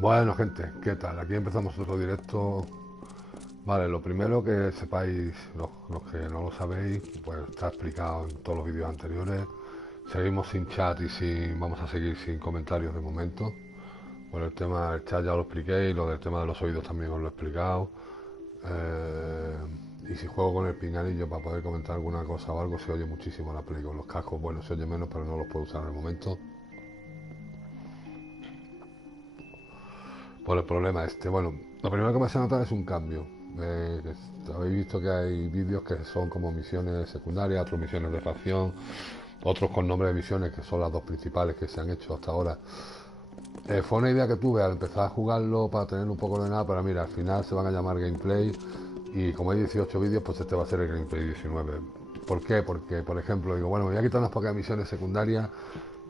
Bueno, gente, ¿qué tal? Aquí empezamos otro directo. Vale, lo primero que sepáis, los que no lo sabéis, pues está explicado en todos los vídeos anteriores. Seguimos sin chat y vamos a seguir sin comentarios de momento. Por el tema del chat ya lo expliqué y lo del tema de los oídos también os lo he explicado. Eh, y si juego con el pinganillo para poder comentar alguna cosa o algo, se oye muchísimo la play. Con los cascos, bueno, se oye menos, pero no los puedo usar en el momento. Por el problema este. Bueno, lo primero que me hace notar es un cambio. Habéis visto que hay vídeos que son como misiones secundarias, otras misiones de facción, otros con nombre de misiones, que son las dos principales que se han hecho hasta ahora. Fue una idea que tuve al empezar a jugarlo para tener un poco de nada, pero mira, al final se van a llamar gameplay y como hay 18 vídeos, pues este va a ser el gameplay 19. ¿Por qué? Porque, por ejemplo, digo, bueno, me voy a quitar unas pocas misiones secundarias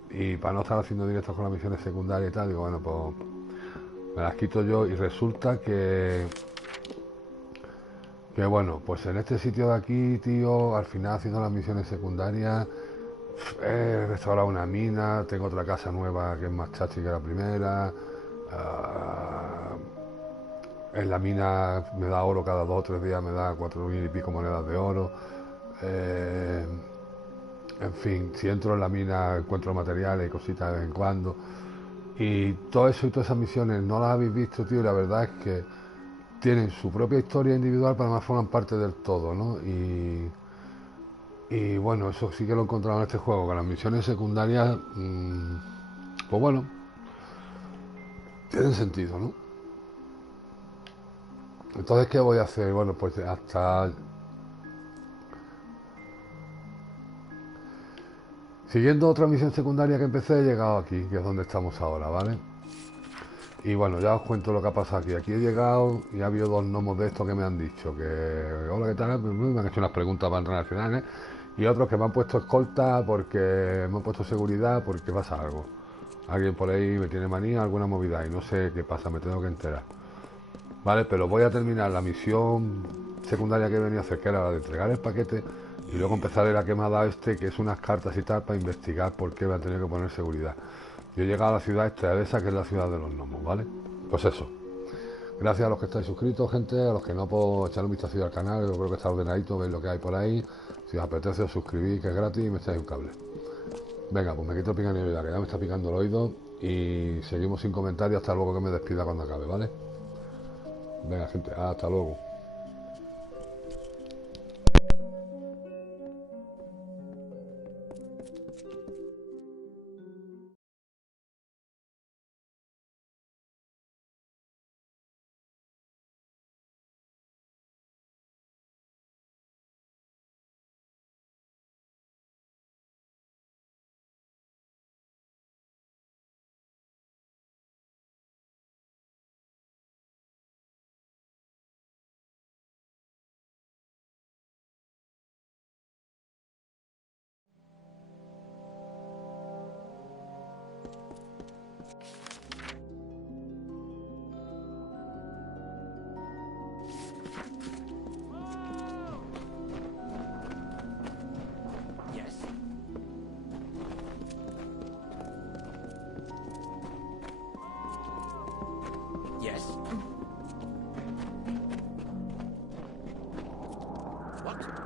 y para no estar haciendo directos con las misiones secundarias y tal, digo, bueno, pues me las quito yo y resulta que bueno, pues en este sitio de aquí, tío, al final haciendo las misiones secundarias, he restaurado una mina, tengo otra casa nueva que es más chachi que la primera, en la mina me da oro cada 2 o 3 días, me da 4.000 y pico monedas de oro, eh, en fin, si entro en la mina encuentro materiales y cositas de vez en cuando, y todo eso y todas esas misiones no las habéis visto, tío, y la verdad es que tienen su propia historia individual, pero además forman parte del todo, ¿no? Y bueno, eso sí que lo he encontrado en este juego, con las misiones secundarias, pues bueno, tienen sentido, ¿no? Entonces, ¿qué voy a hacer? Bueno, pues hasta... Siguiendo otra misión secundaria que empecé, he llegado aquí, que es donde estamos ahora, ¿vale? Y bueno, ya os cuento lo que ha pasado aquí. Aquí he llegado y ha habido dos gnomos de estos que me han dicho que, hola, ¿qué tal? Me han hecho unas preguntas para entrar al final, ¿eh? Y otros que me han puesto escolta porque me han puesto seguridad porque pasa algo. Alguien por ahí me tiene manía, alguna movida y no sé qué pasa, me tengo que enterar. Vale, pero voy a terminar la misión secundaria que he venido a hacer, que era la de entregar el paquete, y luego empezaré la que me ha dado este, que es unas cartas y tal, para investigar por qué me han tenido que poner seguridad. Yo he llegado a la ciudad esta de esa, que es la ciudad de los gnomos, ¿vale? Pues eso. Gracias a los que estáis suscritos, gente, a los que no, puedo echar un vistazo al canal, yo creo que está ordenadito, veis lo que hay por ahí. Si os apetece, os suscribís, que es gratis, y me echáis un cable. Venga, pues me quito el pinganillo ya, que ya me está picando el oído, y seguimos sin comentarios hasta luego que me despida cuando acabe, ¿vale? Venga, gente, hasta luego. Yes. What?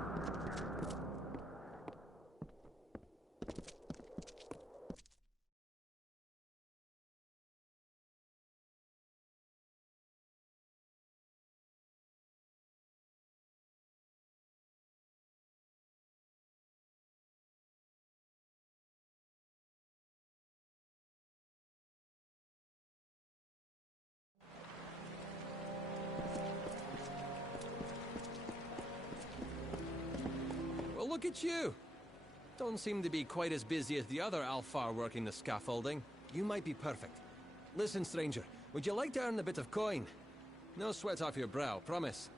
Well, look at you. Don't seem to be quite as busy as the other Alfar working the scaffolding. You might be perfect. Listen, stranger, would you like to earn a bit of coin? No sweat off your brow, promise.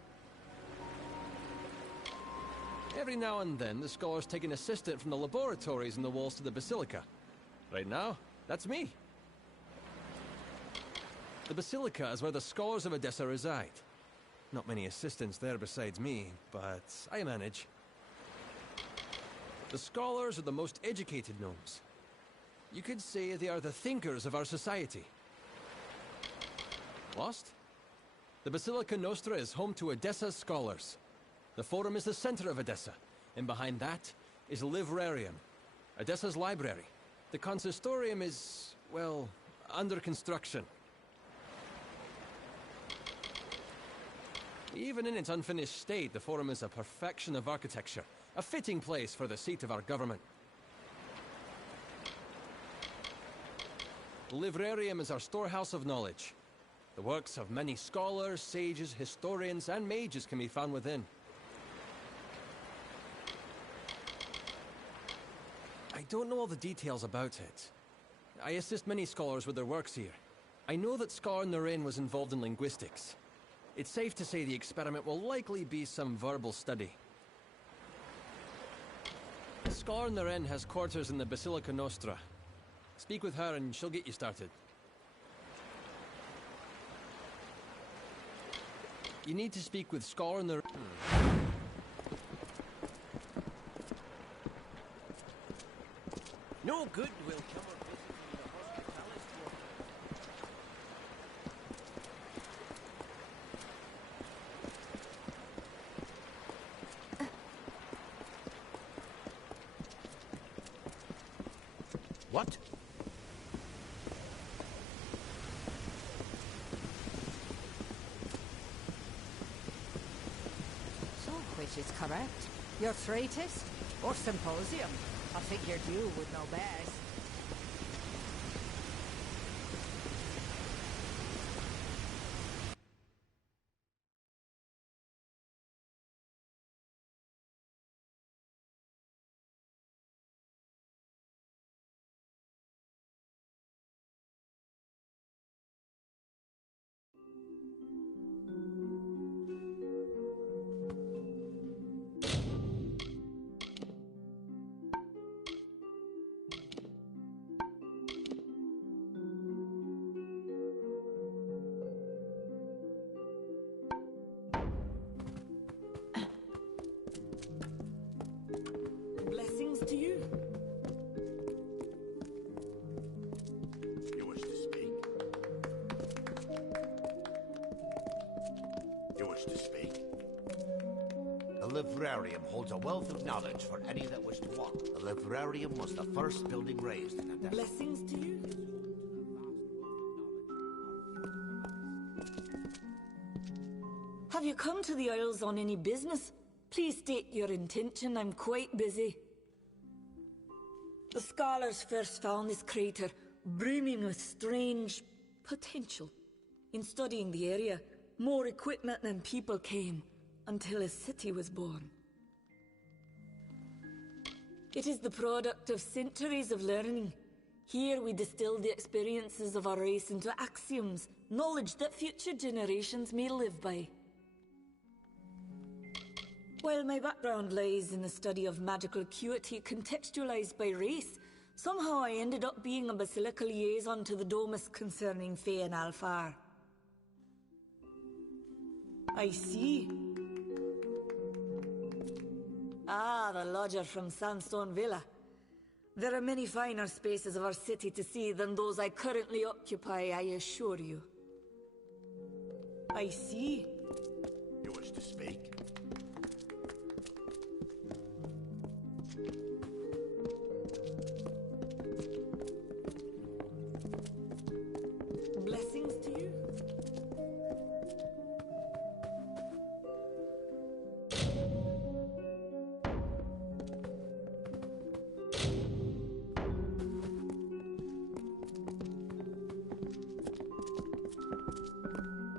Every now and then, the scholars take an assistant from the laboratories in the walls to the Basilica. Right now, that's me. The Basilica is where the scholars of Edessa reside. Not many assistants there besides me, but I manage. The scholars are the most educated gnomes. You could say they are the thinkers of our society. Lost? The Basilica Nostra is home to Edessa's scholars. The Forum is the center of Edessa, and behind that is Livrarium, Edessa's library. The consistorium is, well, under construction. Even in its unfinished state, the Forum is a perfection of architecture, a fitting place for the seat of our government. The Livrarium is our storehouse of knowledge. The works of many scholars, sages, historians, and mages can be found within. I don't know all the details about it. I assist many scholars with their works here. I know that Scholar Naren was involved in linguistics. It's safe to say the experiment will likely be some verbal study. Scholar Naren has quarters in the Basilica Nostra. Speak with her and she'll get you started. You need to speak with Scholar Naren. No good will come of visiting the hospitalis quarter. What? So, which is correct? Your treatise or symposium? I figured you would know best. Blessings to you. You wish to speak? You wish to speak? The librarium holds a wealth of knowledge for any that wish to walk. The librarium was the first building raised in Edessa. Blessings to you. Have you come to the Isles on any business? Please state your intention. I'm quite busy. The scholars first found this crater brimming with strange potential. In studying the area, more equipment than people came until a city was born. It is the product of centuries of learning. Here we distill the experiences of our race into axioms, knowledge that future generations may live by. While my background lies in the study of magical acuity contextualized by race, somehow I ended up being a basilica liaison to the Domus concerning Fae and Alfar. I see. Ah, the lodger from Sandstone Villa. There are many finer spaces of our city to see than those I currently occupy, I assure you. I see. You wish to speak? Blessings to you.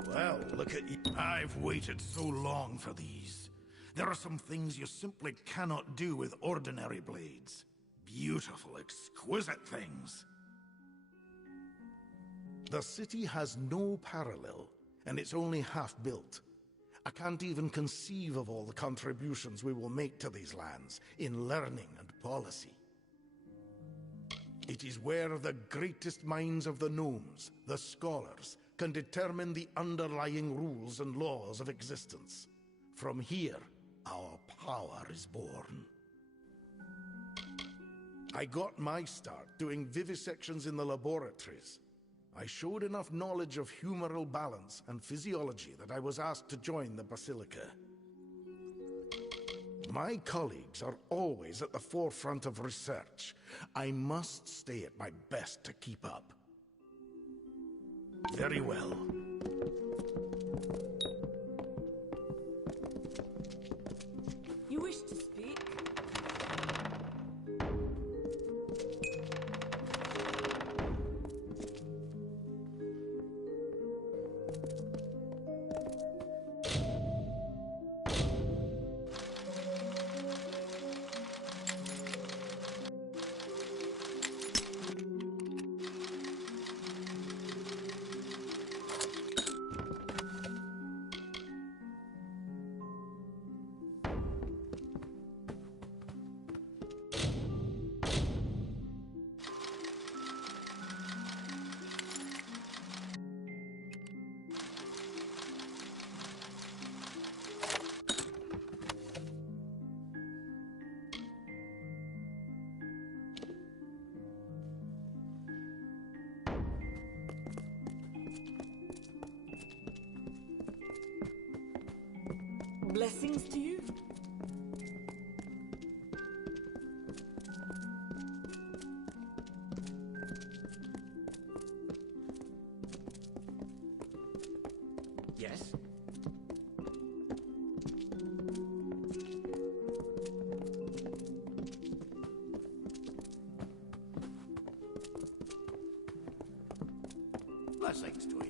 Well, look at you. I've waited so long for these. There are some things you simply cannot do with ordinary blades. Beautiful, exquisite things. The city has no parallel, and it's only half built. I can't even conceive of all the contributions we will make to these lands in learning and policy. It is where the greatest minds of the gnomes, the scholars, can determine the underlying rules and laws of existence. From here, our power is born. I got my start doing vivisections in the laboratories. I showed enough knowledge of humoral balance and physiology that I was asked to join the Basilica. My colleagues are always at the forefront of research. I must stay at my best to keep up. Very well. You wish to speak? Blessings to you. Yes? Blessings to you.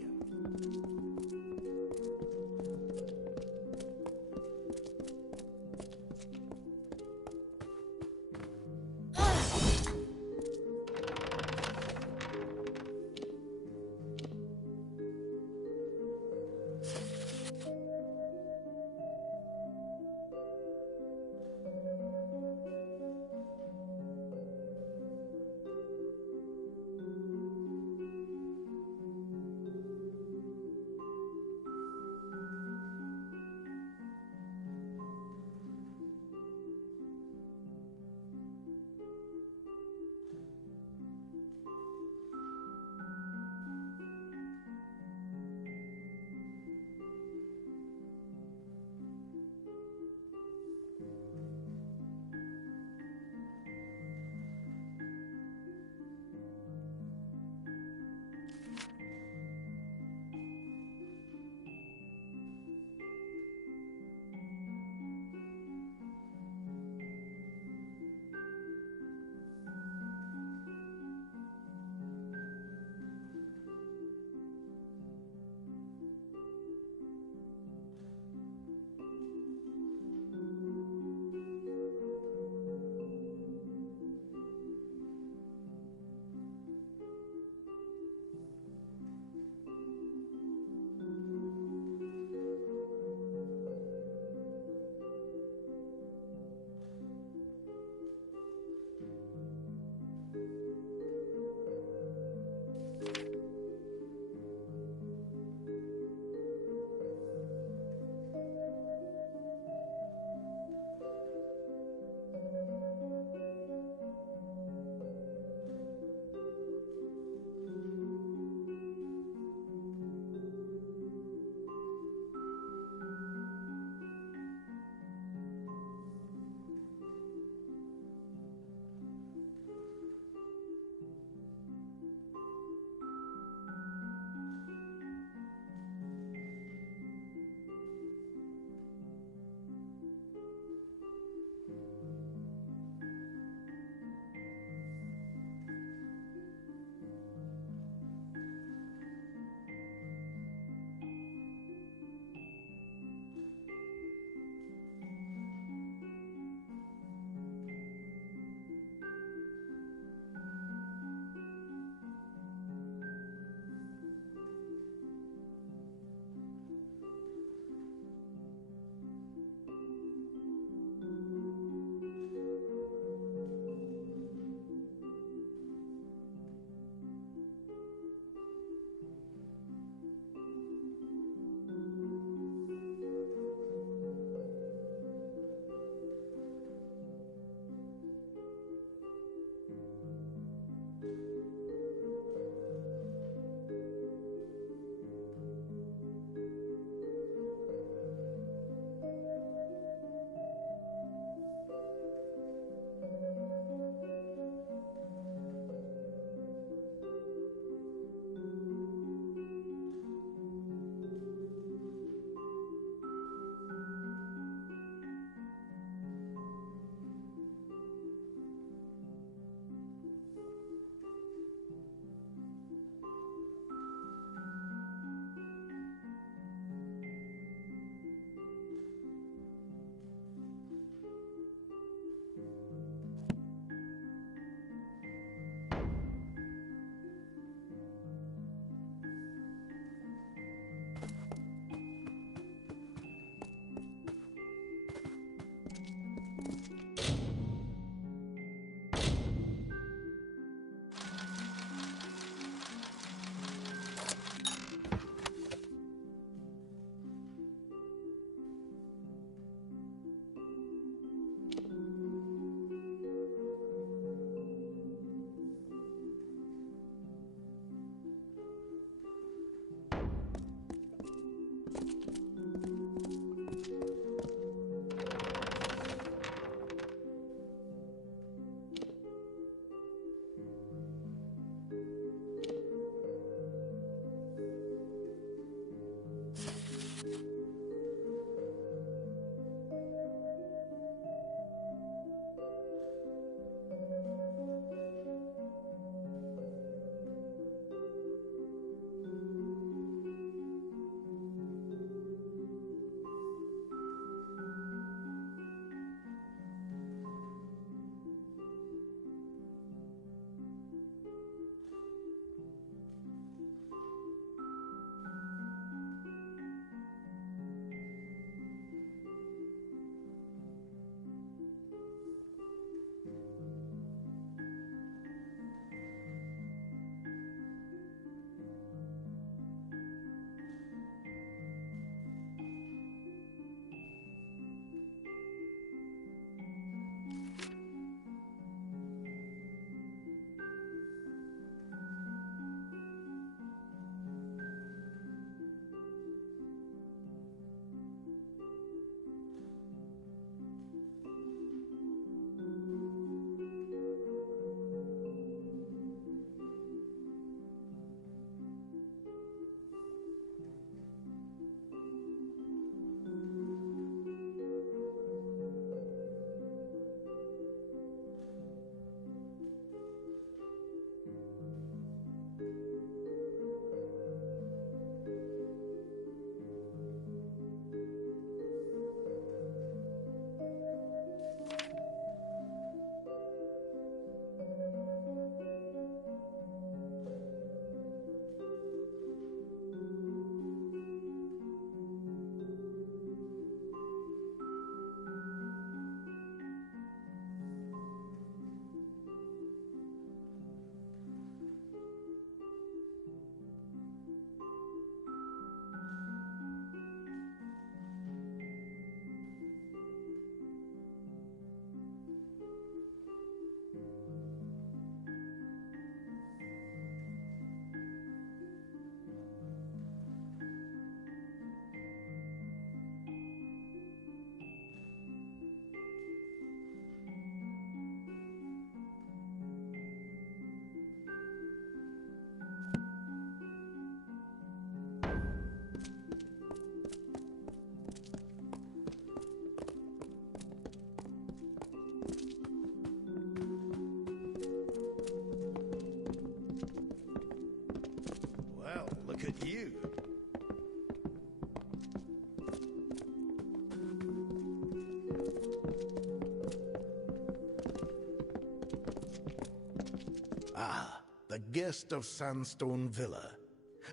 guest of Sandstone Villa.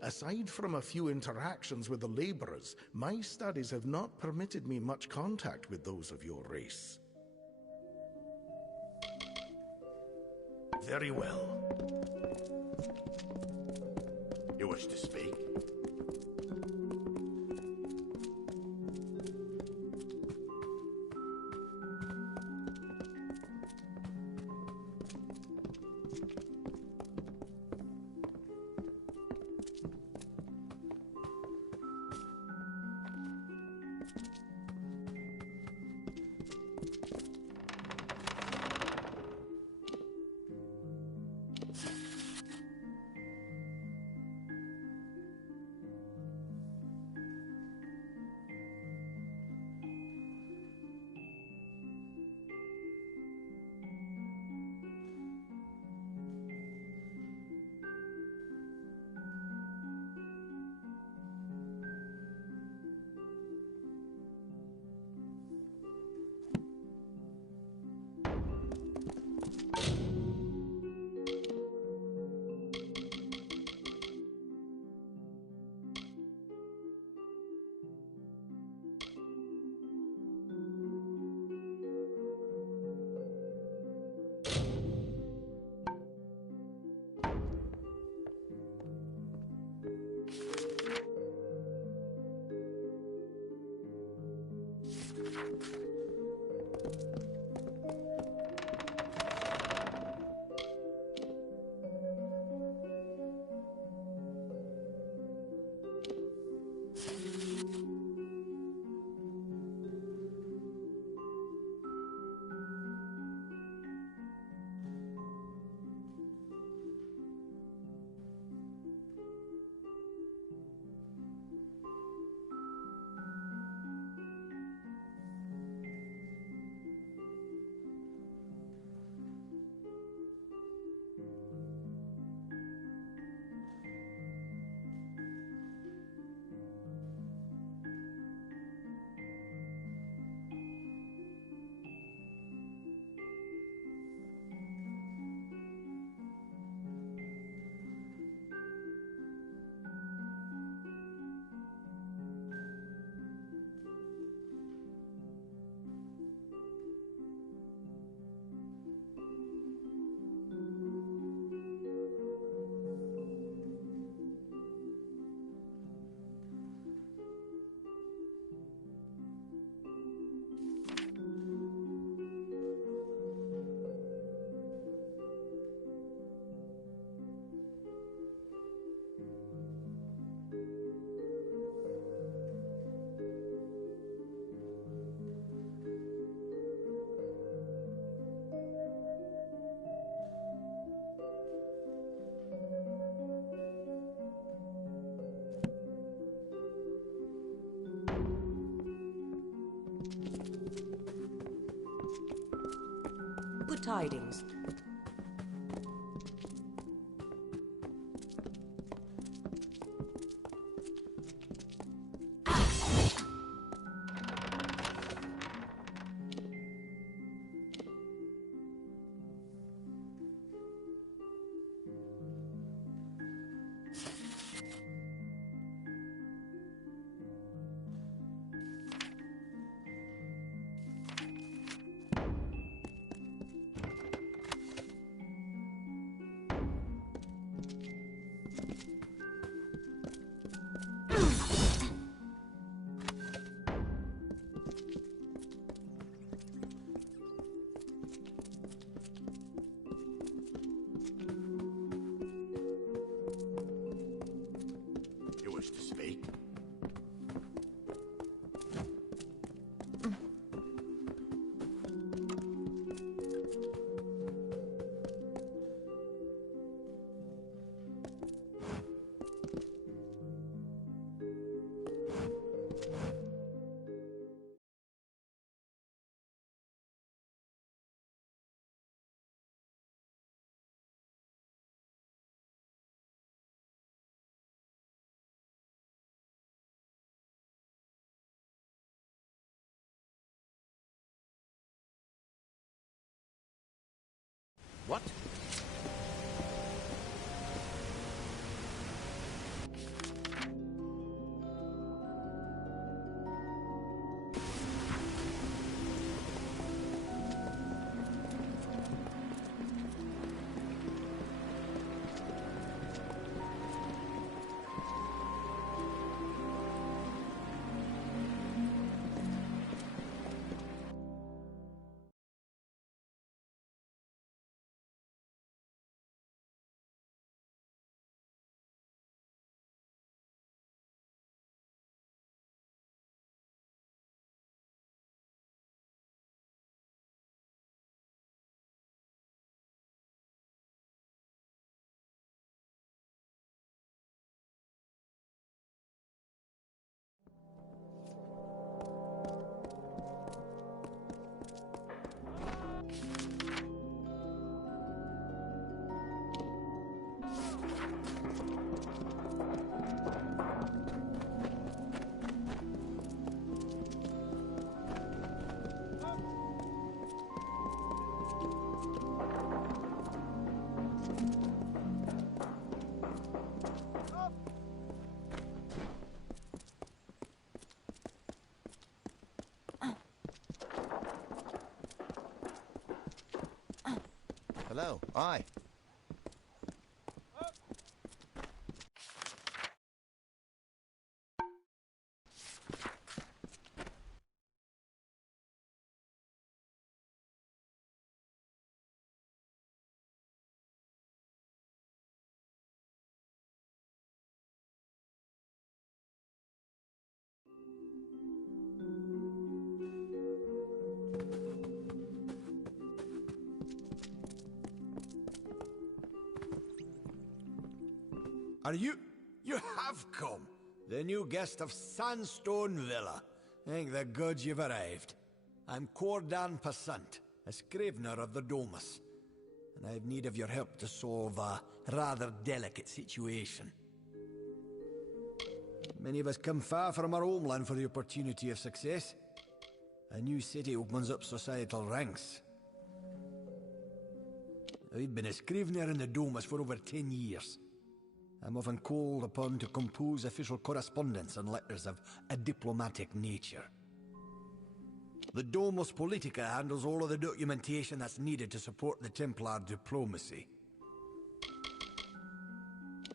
Aside from a few interactions with the laborers, my studies have not permitted me much contact with those of your race. Very well. You wish to speak? Good tidings. You wish to speak? What? Hello. Aye. Are you... You have come! The new guest of Sandstone Villa. Thank the gods you've arrived. I'm Cordan Passant, a scrivener of the Domus, and I have need of your help to solve a rather delicate situation. Many of us come far from our homeland for the opportunity of success. A new city opens up societal ranks. I've been a scrivener in the Domus for over 10 years. I'm often called upon to compose official correspondence and letters of a diplomatic nature. The Domus Politica handles all of the documentation that's needed to support the Templar diplomacy.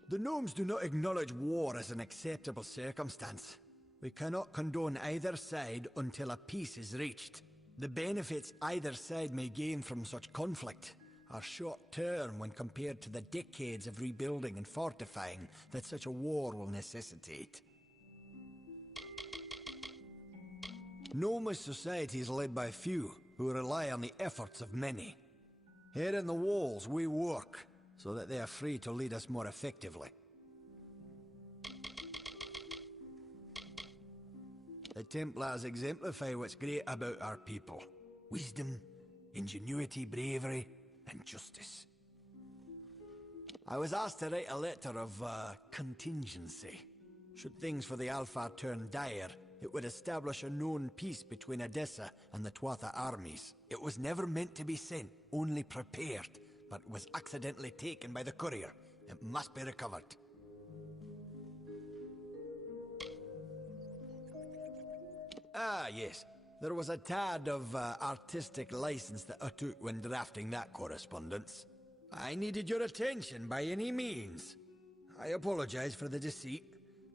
The gnomes do not acknowledge war as an acceptable circumstance. We cannot condone either side until a peace is reached. The benefits either side may gain from such conflict are short-term when compared to the decades of rebuilding and fortifying that such a war will necessitate. Gnomish society is led by few, who rely on the efforts of many. Here in the walls we work, so that they are free to lead us more effectively. The Templars exemplify what's great about our people. Wisdom, ingenuity, bravery, and justice. I was asked to write a letter of contingency. Should things for the Alpha turn dire, it would establish a known peace between Edessa and the Tuatha armies. It was never meant to be sent, only prepared, but was accidentally taken by the courier. It must be recovered. Ah, yes. There was a tad of artistic license that I took when drafting that correspondence. I needed your attention by any means. I apologize for the deceit,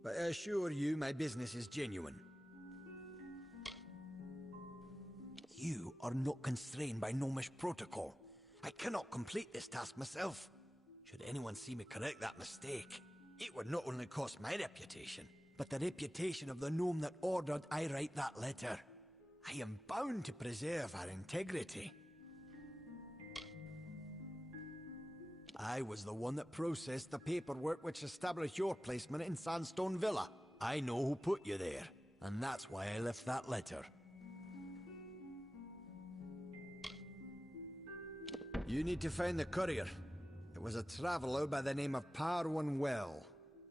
but I assure you my business is genuine. You are not constrained by gnomish protocol. I cannot complete this task myself. Should anyone see me correct that mistake, it would not only cost my reputation, but the reputation of the gnome that ordered I write that letter. I am bound to preserve our integrity. I was the one that processed the paperwork which established your placement in Sandstone Villa. I know who put you there, and that's why I left that letter. You need to find the courier. It was a traveller by the name of Parwan Well.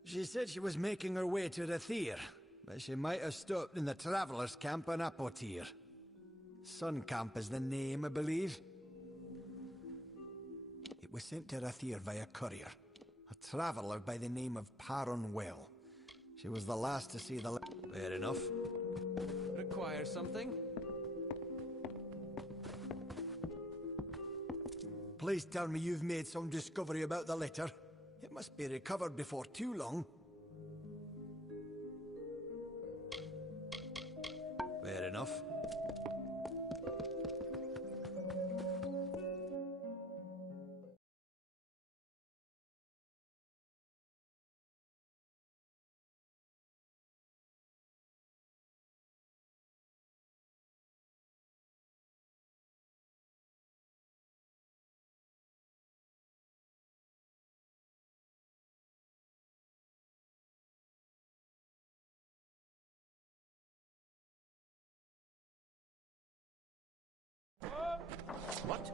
She said she was making her way to Rathir, but she might have stopped in the travellers' camp in Apotir. Sun Camp is the name, I believe. It was sent to Rathir via courier. A traveller by the name of Parwan Well. She was the last to see the... Fair enough. Require something? Please tell me you've made some discovery about the letter. It must be recovered before too long. Fair enough. What?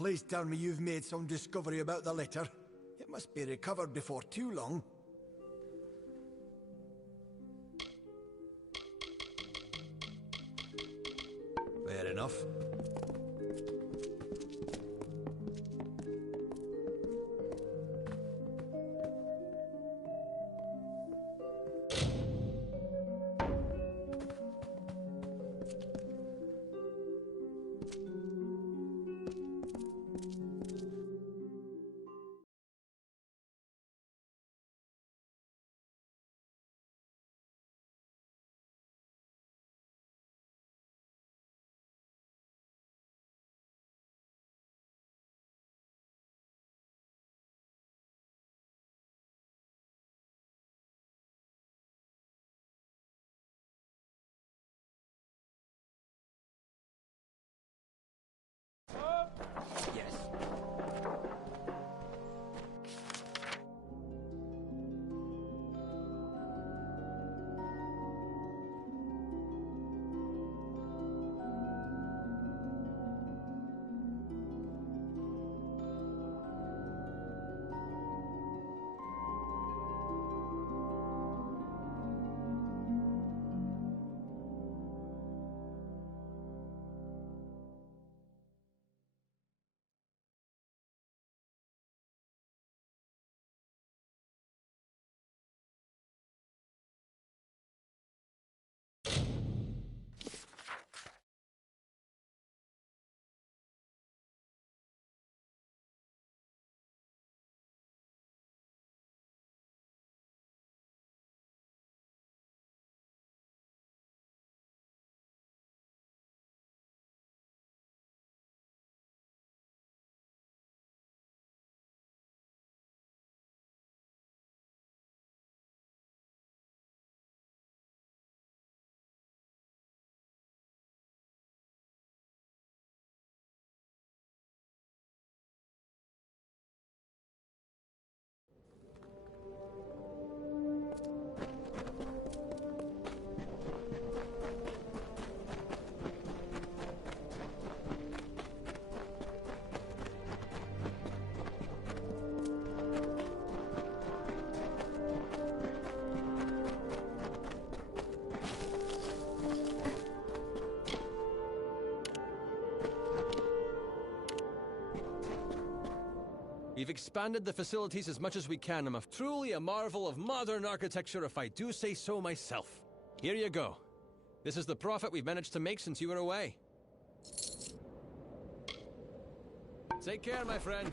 Please tell me you've made some discovery about the letter. It must be recovered before too long. Fair enough. Yes. We've expanded the facilities as much as we can. I'm truly a marvel of modern architecture, if I do say so myself. Here you go. This is the profit we've managed to make since you were away. Take care, my friend.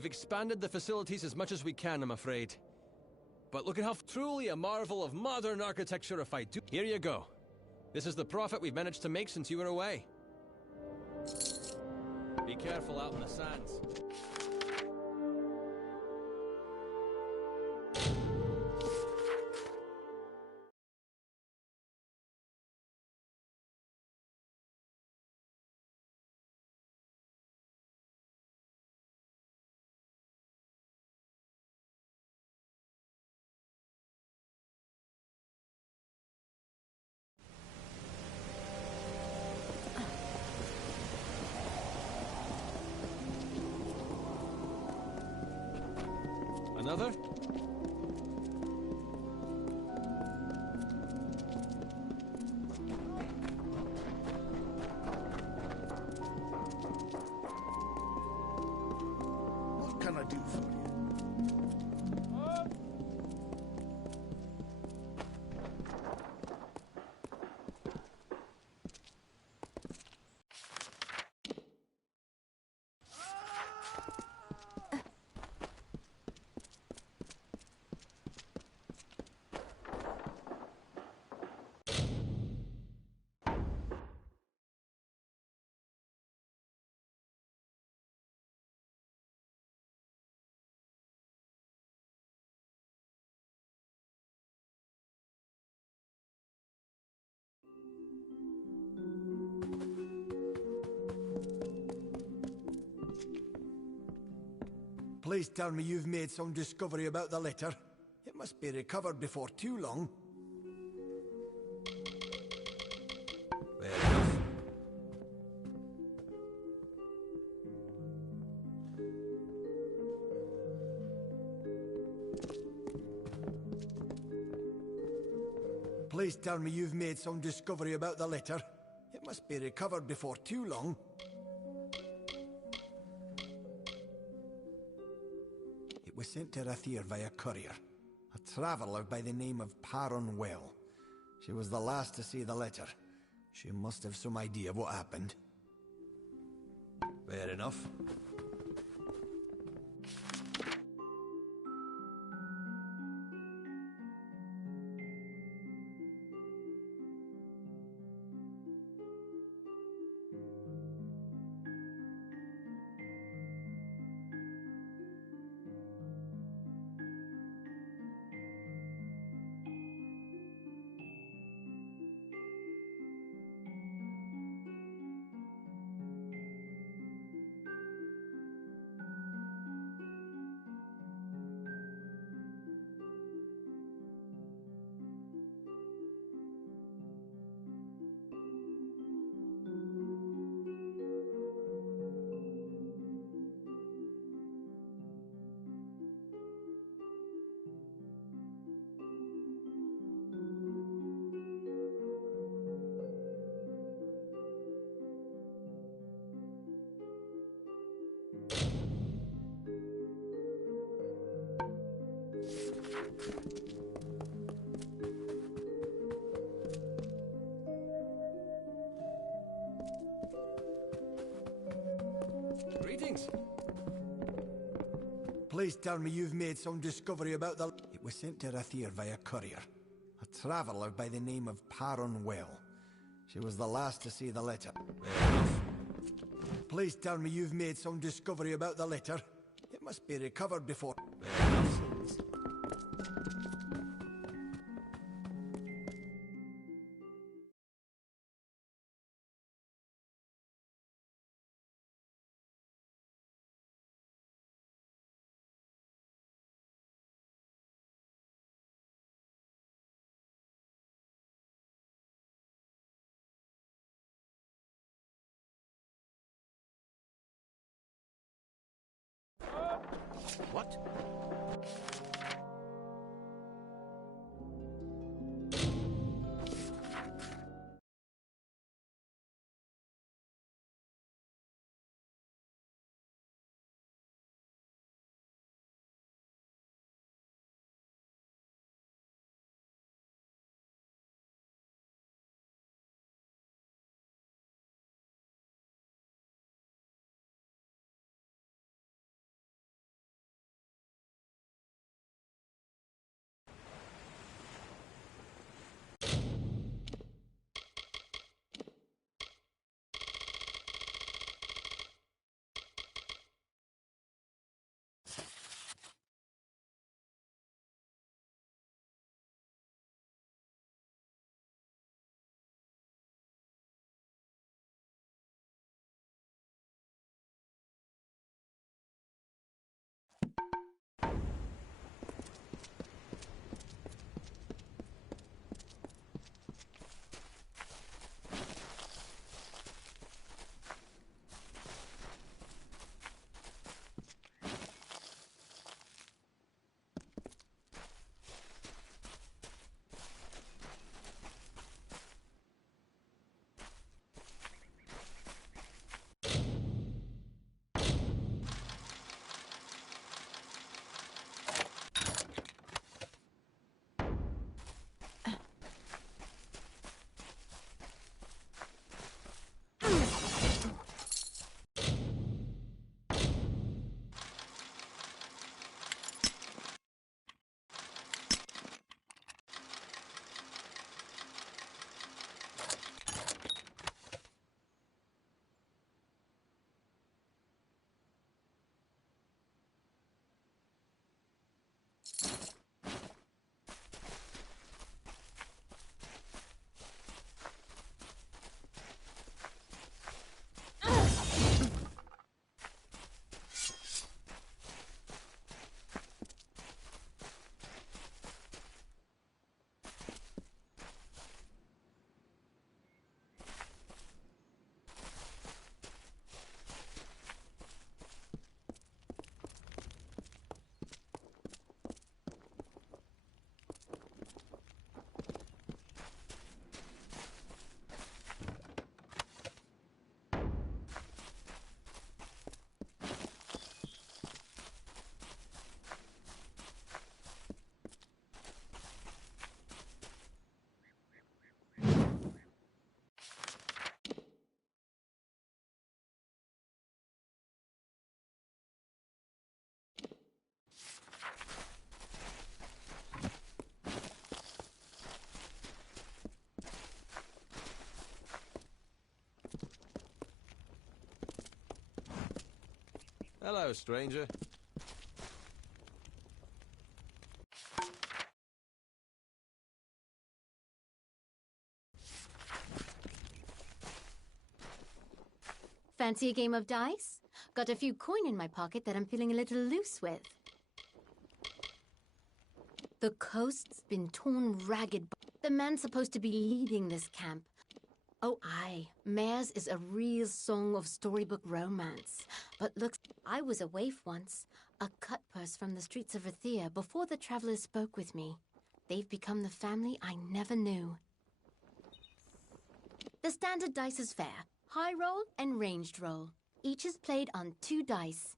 We've expanded the facilities as much as we can, I'm afraid. But look at how truly a marvel of modern architecture if I do. Here you go. This is the profit we've managed to make since you were away. Be careful out in the sands. Another? What can I do for you? Please tell me you've made some discovery about the letter. It must be recovered before too long. Fair enough. Please tell me you've made some discovery about the letter. It must be recovered before too long. It was sent to Rathir via courier. A traveller by the name of Paron Well. She was the last to see the letter. She must have some idea of what happened. Fair enough. Greetings. Please tell me you've made some discovery about the... It was sent to Rathir via courier. A traveller by the name of Paron Well. She was the last to see the letter. Please tell me you've made some discovery about the letter. It must be recovered before... What? Hello, stranger. Fancy a game of dice? Got a few coin in my pocket that I'm feeling a little loose with. The coast's been torn ragged. The man supposed to be leading this camp. Oh, aye. Mare's is a real song of storybook romance. But looks, I was a waif once. A cut purse from the streets of Rathia before the travelers spoke with me. They've become the family I never knew. The standard dice is fair. High roll and ranged roll. Each is played on 2 dice.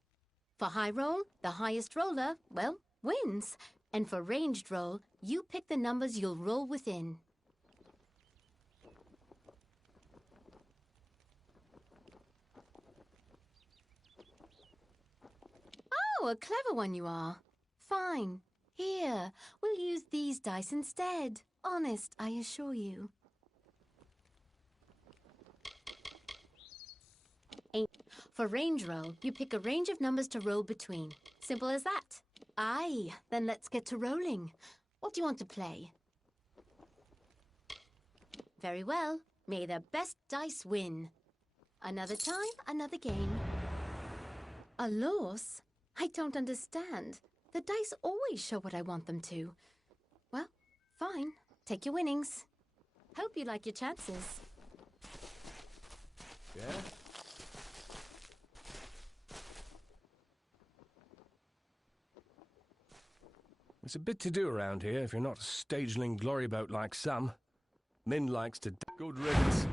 For high roll, the highest roller, well, wins. And for ranged roll, you pick the numbers you'll roll within. Oh, a clever one you are. Fine. Here, we'll use these dice instead. Honest, I assure you. For range roll, you pick a range of numbers to roll between. Simple as that. Aye, then let's get to rolling. What do you want to play? Very well. May the best dice win. Another time, another game. A loss? I don't understand. The dice always show what I want them to. Well, fine. Take your winnings. Hope you like your chances. Yeah? It's a bit to do around here if you're not a stageling gloryboat like some. Min likes to... Good riddance.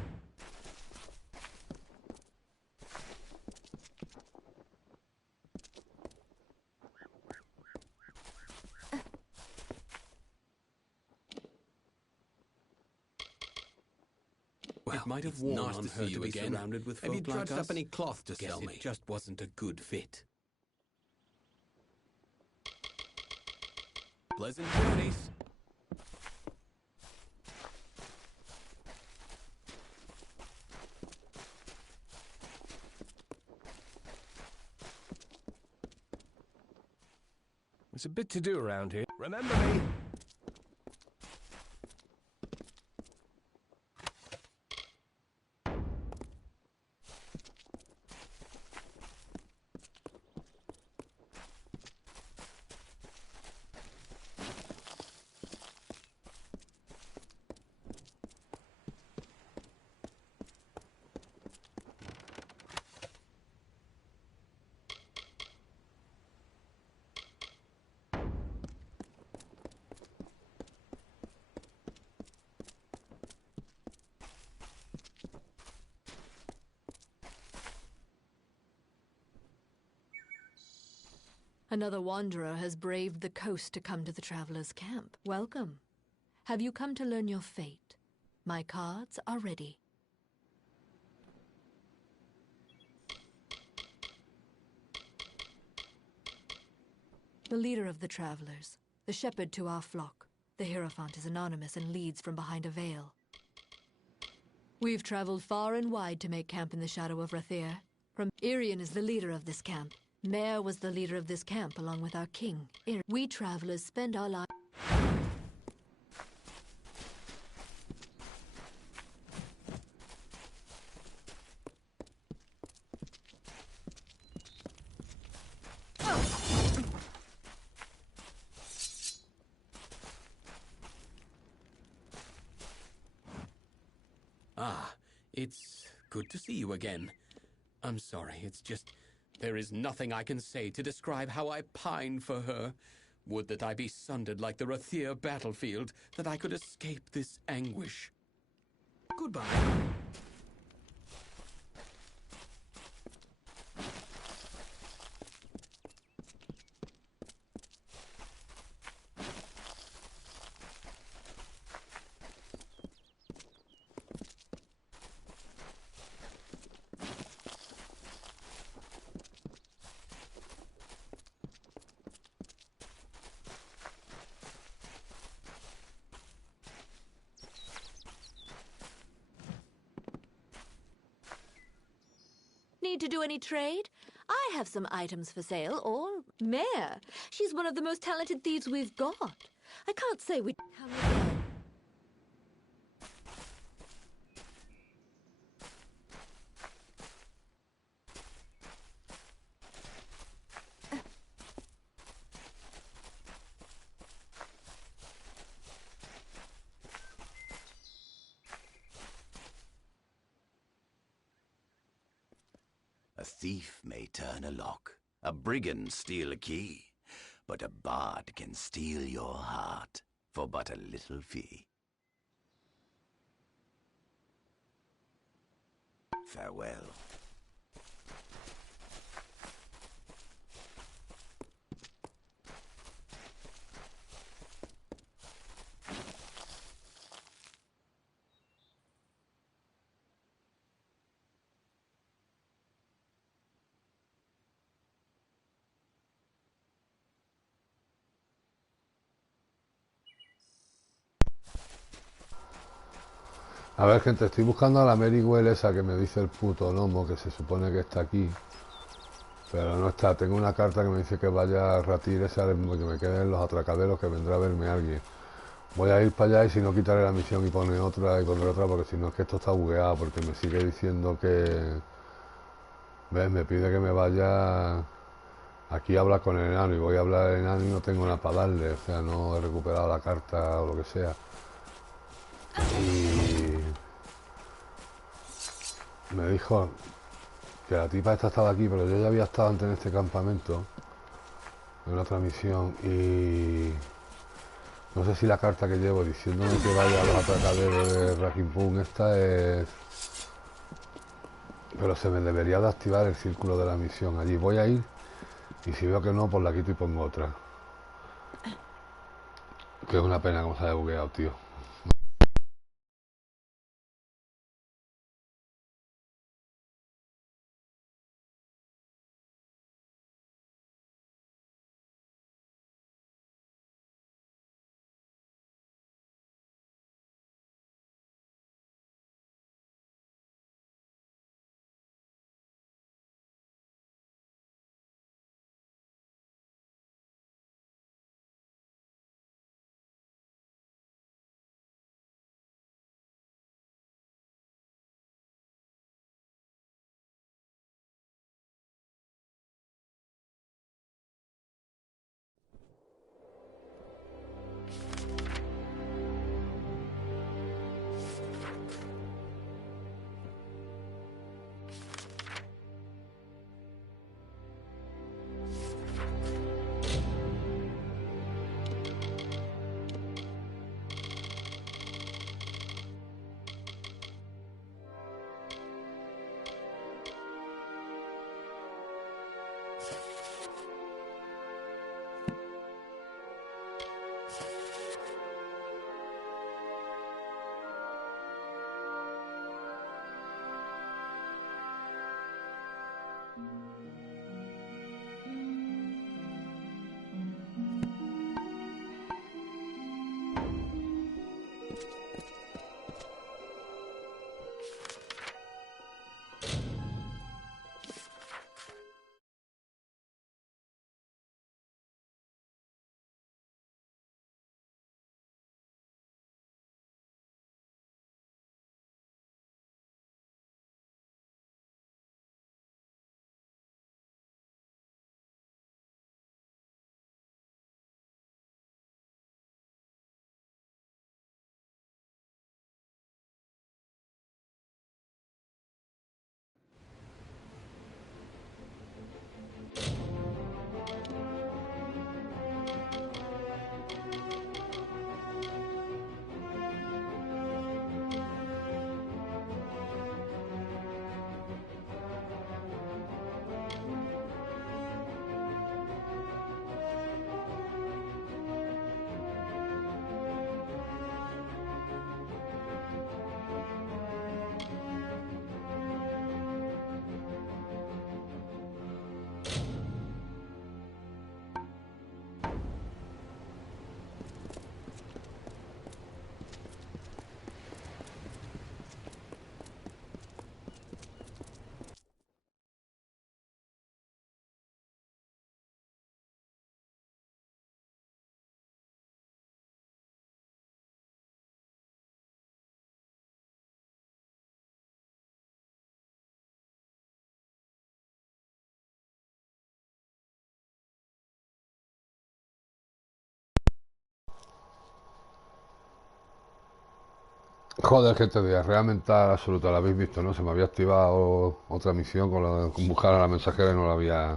Well, it might have worn on her to be surrounded with folk Have you like trudged us? up any cloth to Guess sell me? it just wasn't a good fit. Pleasant journeys. There's a bit to do around here. Remember me! Another wanderer has braved the coast to come to the traveler's camp. Welcome. Have you come to learn your fate? My cards are ready. The leader of the travelers, the shepherd to our flock. The Hierophant is anonymous and leads from behind a veil. We've traveled far and wide to make camp in the shadow of Rathir. From Irian is the leader of this camp. Mare was the leader of this camp along with our king. We travelers spend our lives... Ah, it's good to see you again. I'm sorry, it's just... There is nothing I can say to describe how I pine for her. Would that I be sundered like the Rathir battlefield, that I could escape this anguish. Goodbye. Need to do any trade? I I have some items for sale, or Mare. She's one of the most talented thieves we've got. I can't say we... A thief may turn a lock, a brigand steal a key, but a bard can steal your heart for but a little fee. Farewell. A ver, gente, estoy buscando a la Merywell esa que me dice el puto gnomo, que se supone que está aquí. Pero no está. Tengo una carta que me dice que vaya a Ratir esa, que me queden los atracaderos, que vendrá a verme alguien. Voy a ir para allá y si no quitaré la misión y pondré otra, porque si no es que esto está bugueado, porque me sigue diciendo que... ¿Ves? Me pide que me vaya... Aquí a hablar con el enano y voy a hablar al enano y no tengo nada para darle. O sea, no he recuperado la carta o lo que sea. Y... me dijo que la tipa esta estaba aquí, pero yo ya había estado antes en este campamento, en una transmisión, y no sé si la carta que llevo diciéndome que vaya a los atracaderos de Rakimpun esta es... pero se me debería de activar el círculo de la misión. Allí voy a ir y si veo que no, pues la quito y pongo otra. Que es una pena como se haya bugueado, tío. Joder, gente, diarrea mental absoluta, la habéis visto, ¿no? Se me había activado otra misión con buscar a la mensajera y no la había...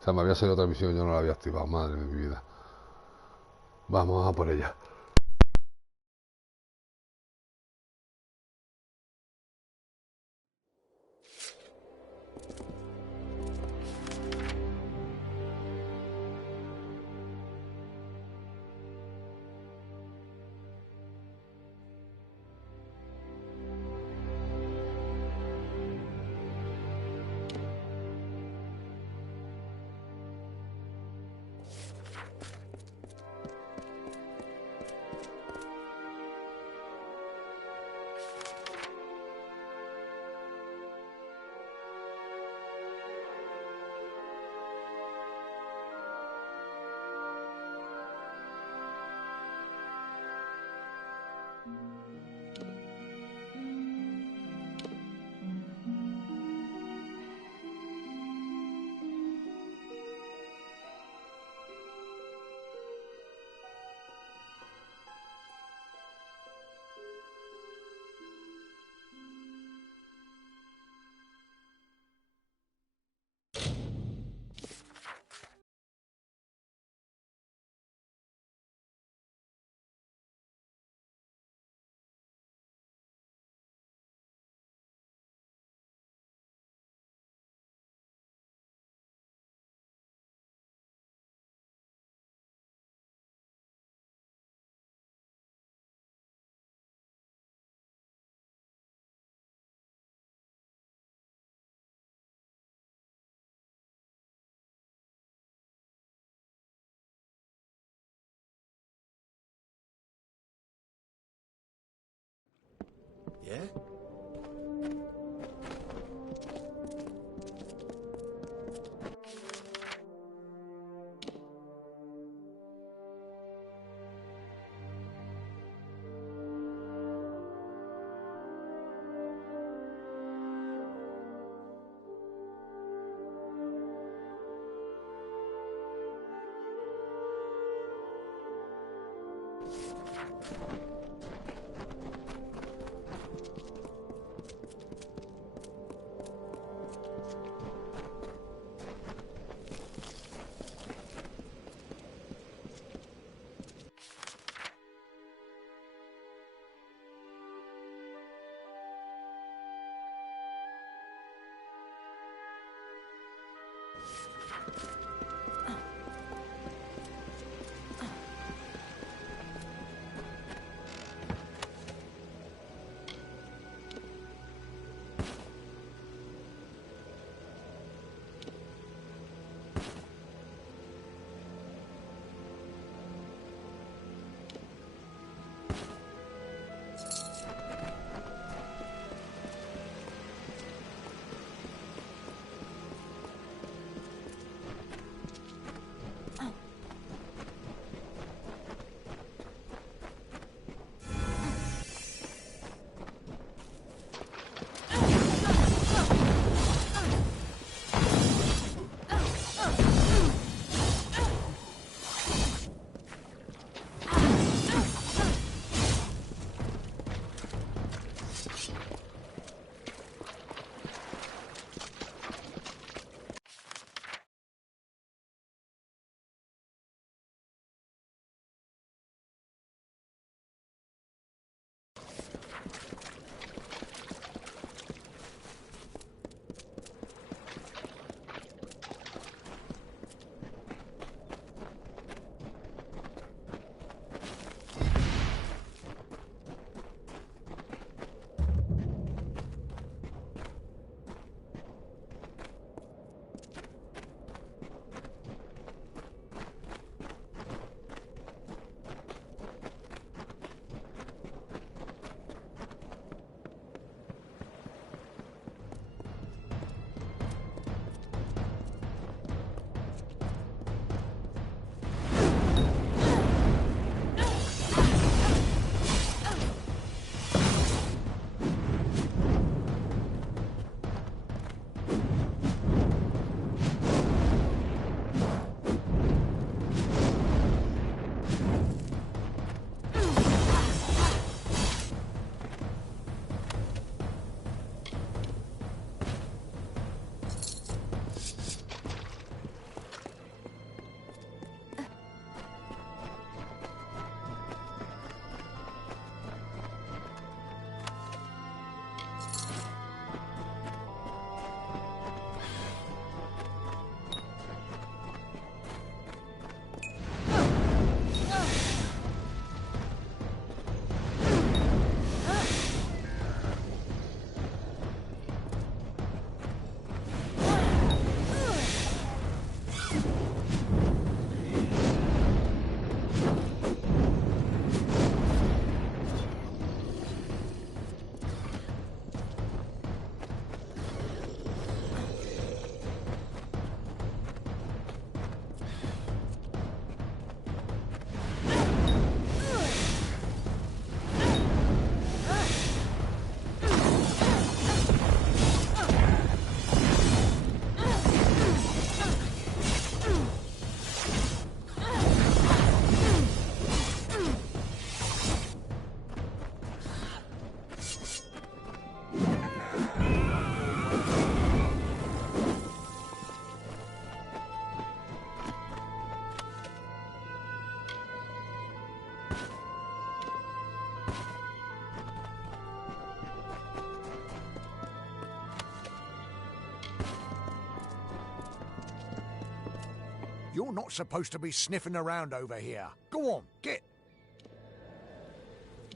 O sea, me había salido otra misión y yo no la había activado, madre de mi vida. Vamos a por ella. Yeah? You're not supposed to be sniffing around over here. Go on, get.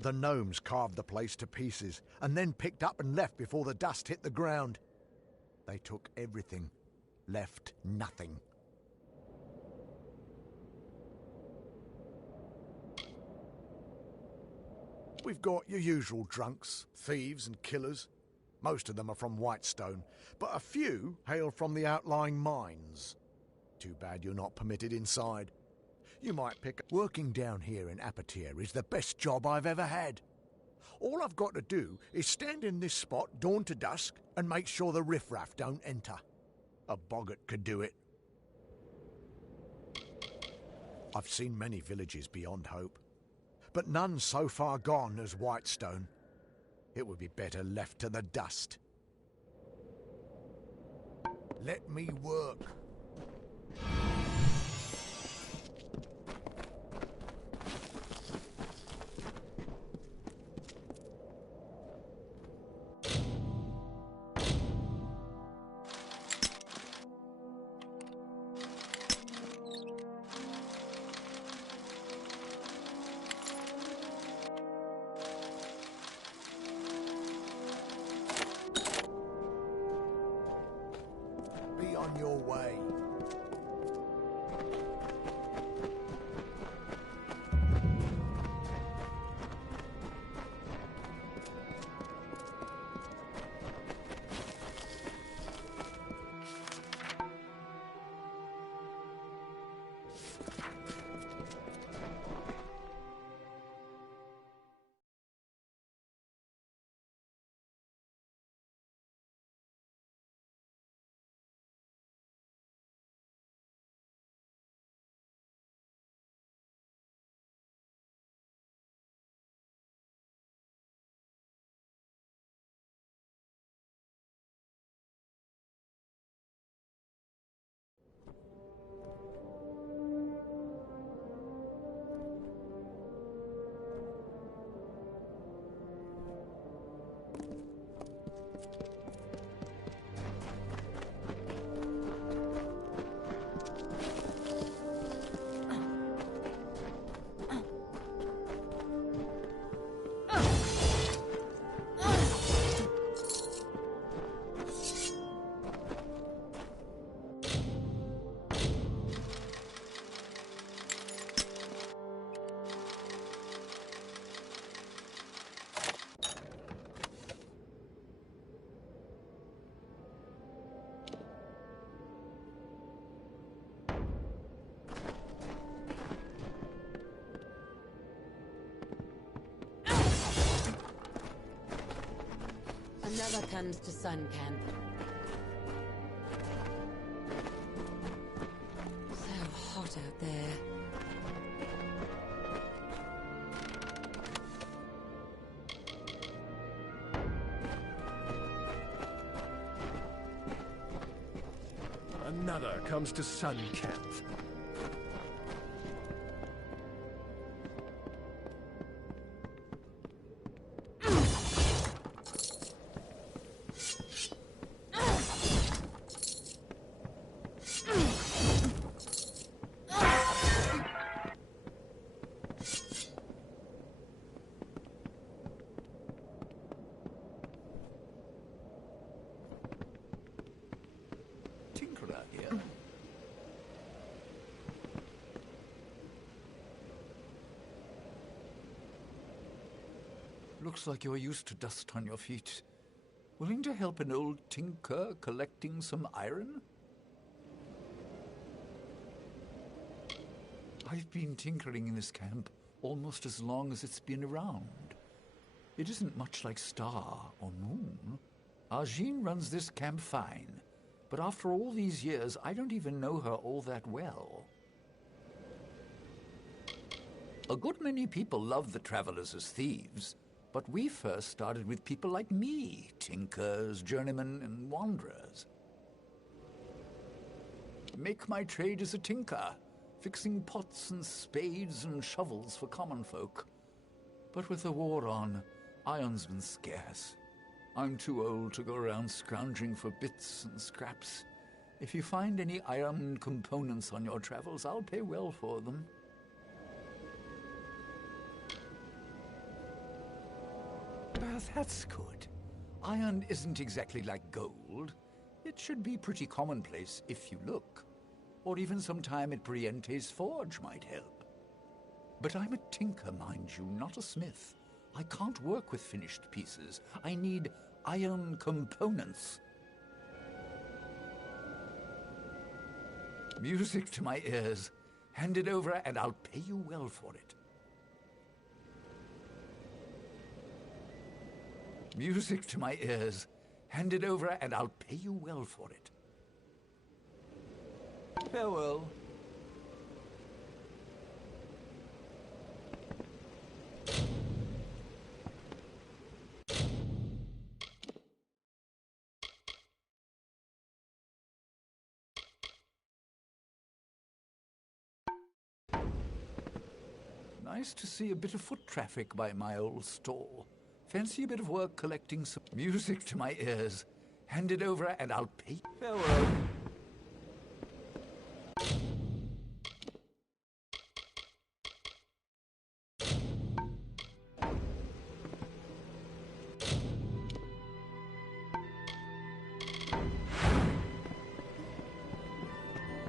The gnomes carved the place to pieces and then picked up and left before the dust hit the ground. They took everything, left nothing. We've got your usual drunks, thieves and killers. Most of them are from Whitestone, but a few hail from the outlying mines. Too bad you're not permitted inside. You might pick up. Working down here in Apoyar is the best job I've ever had. All I've got to do is stand in this spot dawn to dusk and make sure the riffraff don't enter. A boggart could do it. I've seen many villages beyond hope, but none so far gone as Whitestone. It would be better left to the dust. Let me work. Be on your way. Another comes to Sun Camp. So hot out there. Another comes to Sun Camp. Looks like you're used to dust on your feet. Willing to help an old tinker collecting some iron? I've been tinkering in this camp almost as long as it's been around. It isn't much like Star or Moon. Argine runs this camp fine, but after all these years, I don't even know her all that well. A good many people love the travelers as thieves, but we first started with people like me, tinkers, journeymen, and wanderers. Make my trade as a tinker, fixing pots and spades and shovels for common folk. But with the war on, iron's been scarce. I'm too old to go around scrounging for bits and scraps. If you find any iron components on your travels, I'll pay well for them. That's good. Iron isn't exactly like gold. It should be pretty commonplace if you look. Or even some time at Briente's forge might help. But I'm a tinker, mind you, not a smith. I can't work with finished pieces. I need iron components. Music to my ears. Hand it over and I'll pay you well for it. Music to my ears. Hand it over and I'll pay you well for it. Farewell. Nice to see a bit of foot traffic by my old stall. Fancy a bit of work collecting some music to my ears. Hand it over and I'll pay. Farewell.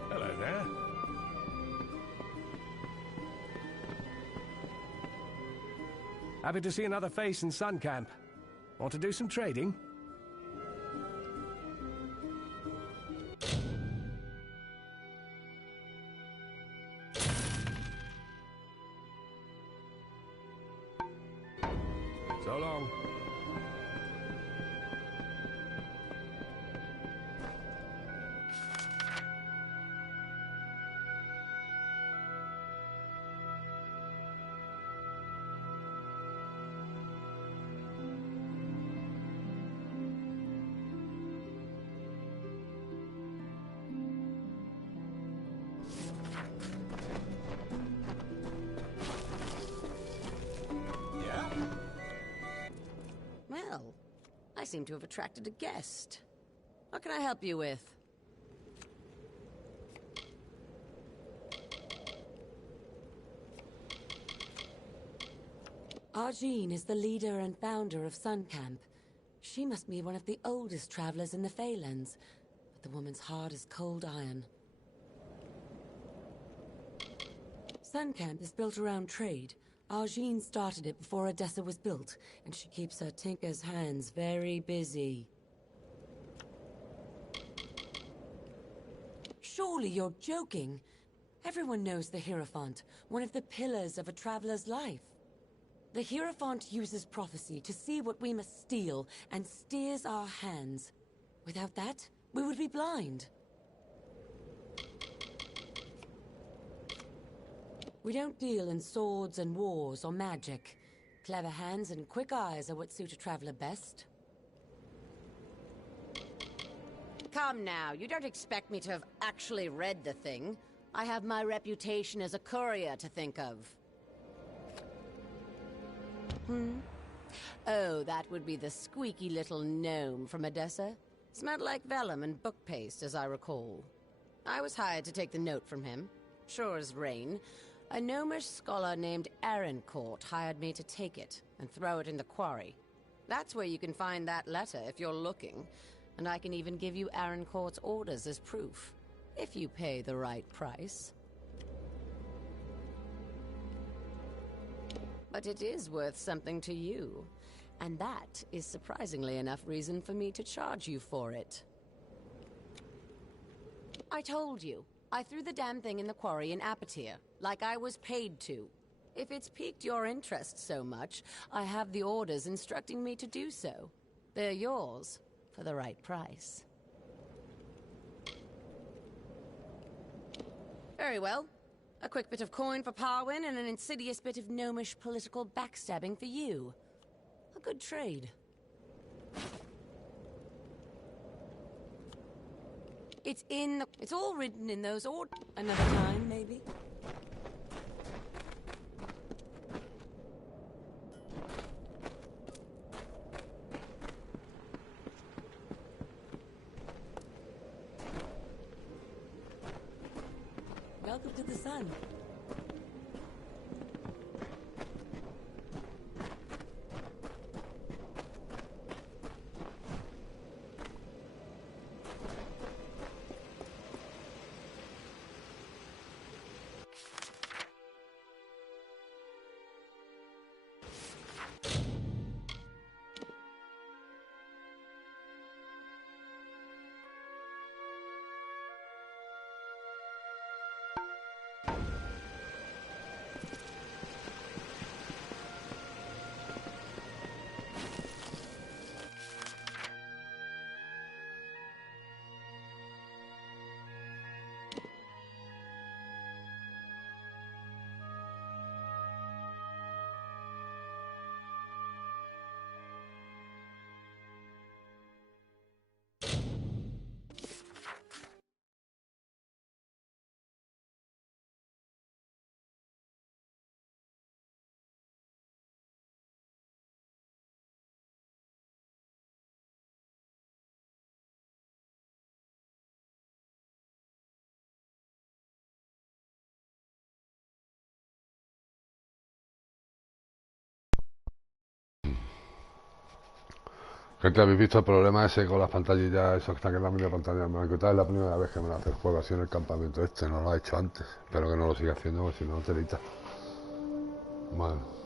Hello there. Happy to see another face in Sun Camp. Want to do some trading? So long. Well, I seem to have attracted a guest. What can I help you with? Arjean is the leader and founder of Sun Camp. She must be one of the oldest travelers in the Feylands, but the woman's heart is cold iron. Sun Camp is built around trade. Arjean started it before Odessa was built, and she keeps her tinker's hands very busy. Surely you're joking. Everyone knows the Hierophant, one of the pillars of a traveler's life. The Hierophant uses prophecy to see what we must steal and steers our hands. Without that, we would be blind. We don't deal in swords and wars or magic. Clever hands and quick eyes are what suit a traveler best. Come now, you don't expect me to have actually read the thing. I have my reputation as a courier to think of. Oh, that would be the squeaky little gnome from Odessa. Smelled like vellum and book paste, as I recall. I was hired to take the note from him. Sure as rain. A gnomish scholar named Arancourt hired me to take it and throw it in the quarry. That's where you can find that letter if you're looking. And I can even give you Arancourt's orders as proof, if you pay the right price. But it is worth something to you. And that is surprisingly enough reason for me to charge you for it. I told you. I threw the damn thing in the quarry in Apotyr, like I was paid to. If it's piqued your interest so much, I have the orders instructing me to do so. They're yours, for the right price. Very well. A quick bit of coin for Parwin and an insidious bit of gnomish political backstabbing for you. A good trade. It's all written in those another time, maybe? can. Gente, ¿habéis visto el problema ese con las pantallillas? Eso que está en la media pantalla. Me es la primera vez que me lo hace el juego así en el campamento este. No lo ha hecho antes. Espero que no lo siga haciendo porque si no, telita. Bueno.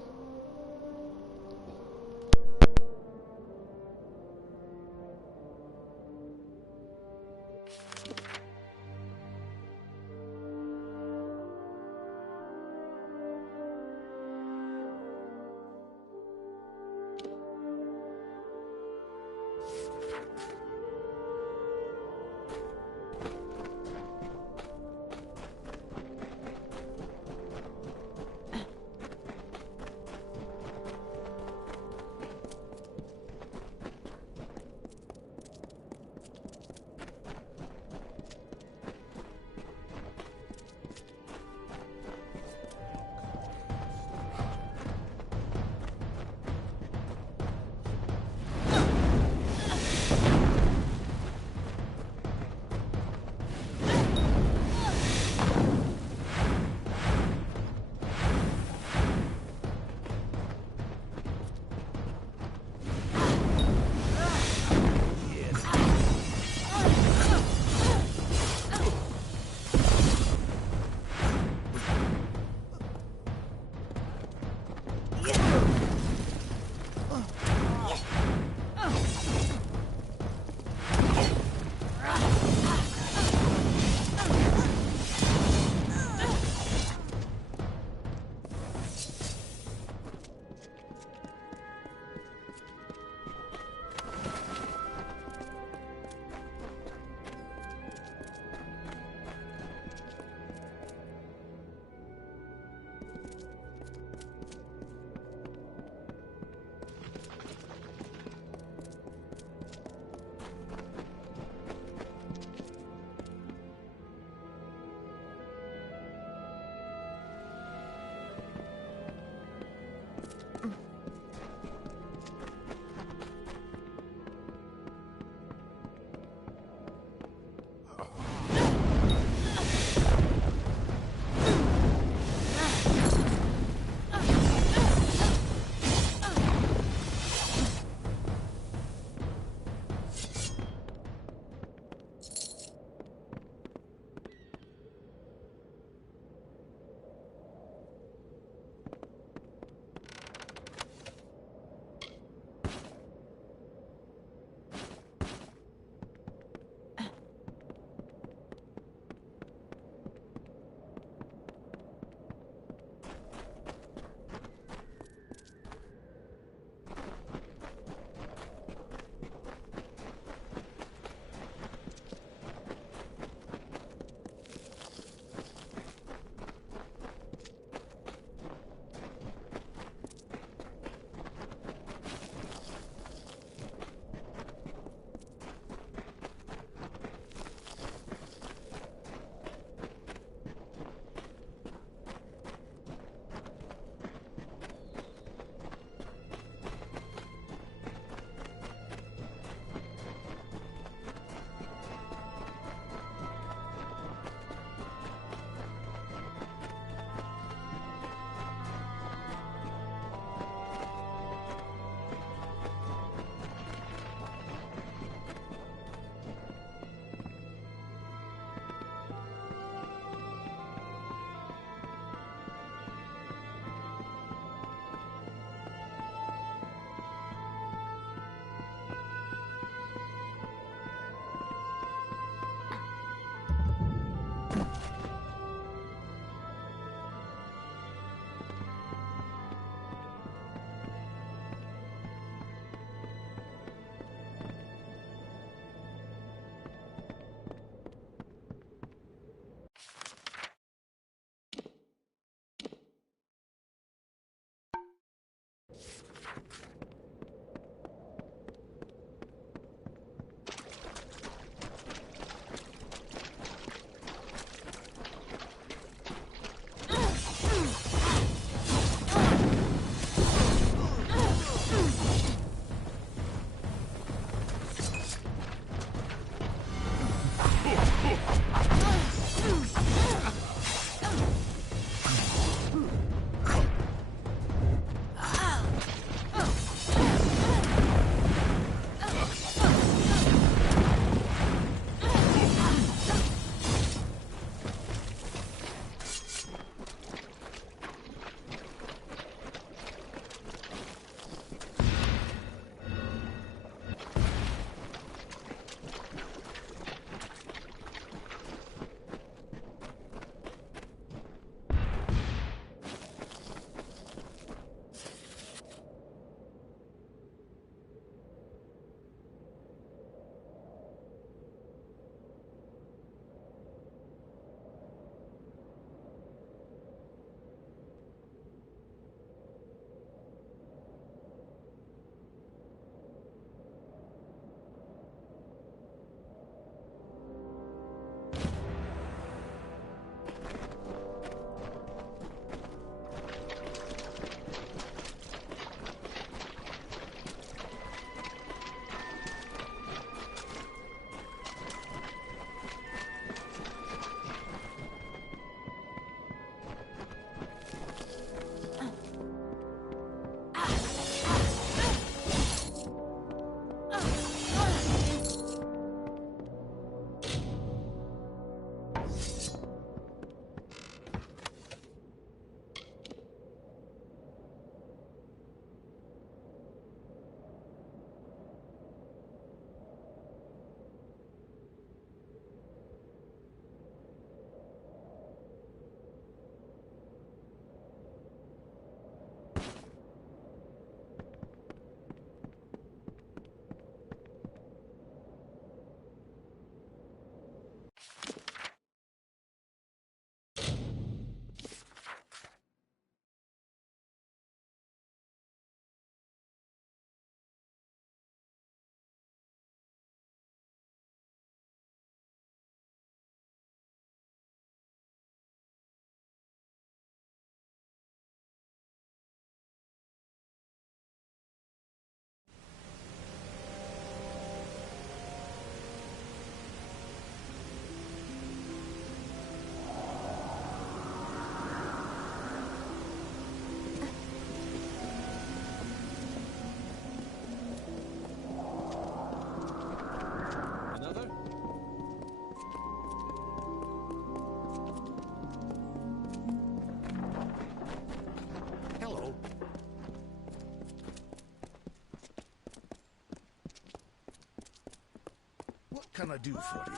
can I do for you?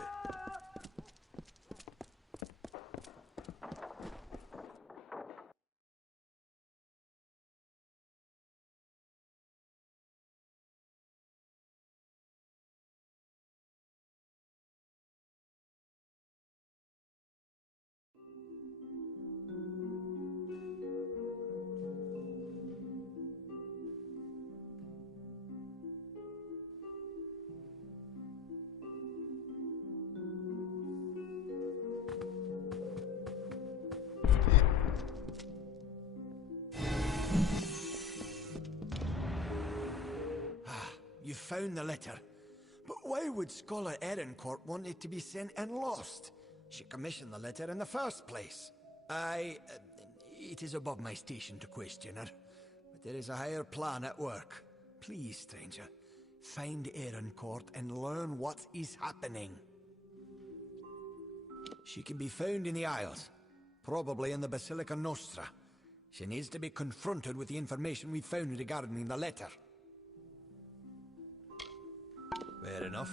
You found the letter. But why would Scholar Erincourt want it to be sent and lost? She commissioned the letter in the first place. It is above my station to question her. But there is a higher plan at work. Please, stranger, find Erincourt and learn what is happening. She can be found in the Isles. Probably in the Basilica Nostra. She needs to be confronted with the information we found regarding the letter. Fair enough.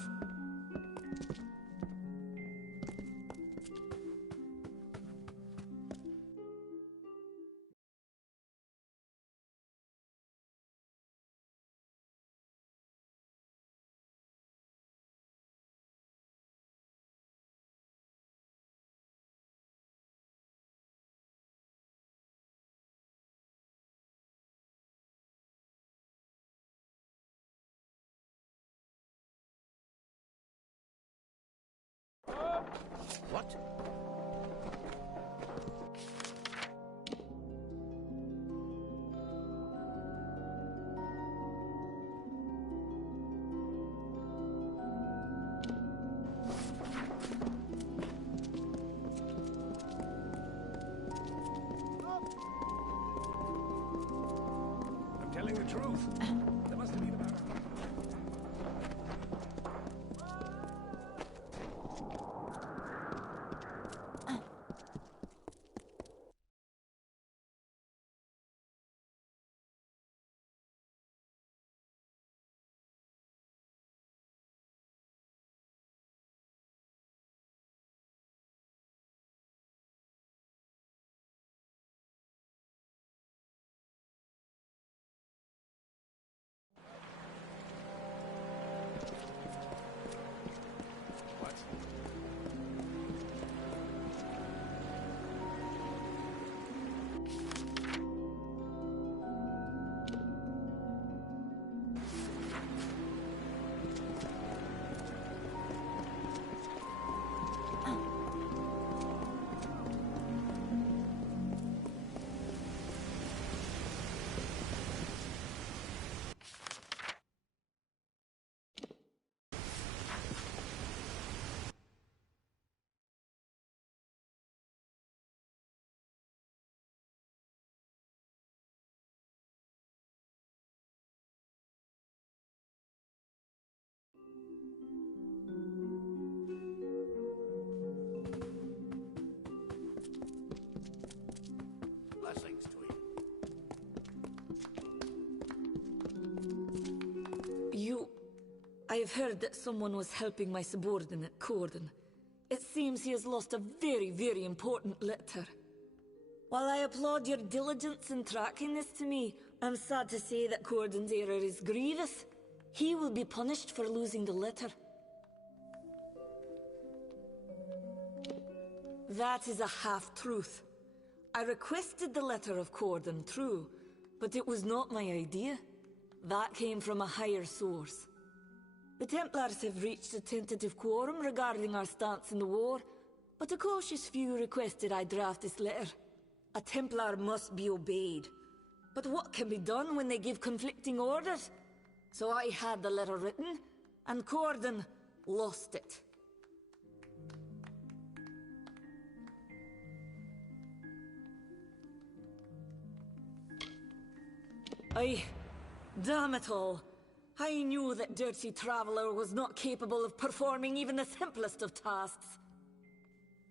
What? I'm telling the truth. There must have been about Blessings to you. I've heard that someone was helping my subordinate, Corden. It seems he has lost a very, very important letter. While I applaud your diligence in tracking this to me, I'm sad to say that Corden's error is grievous. He will be punished for losing the letter. That is a half-truth. I requested the letter of Corden, true, but it was not my idea. That came from a higher source. The Templars have reached a tentative quorum regarding our stance in the war, but a cautious few requested I draft this letter. A Templar must be obeyed. But what can be done when they give conflicting orders? So I had the letter written, and Corden lost it. Damn it all. I knew that Dirty Traveler was not capable of performing even the simplest of tasks.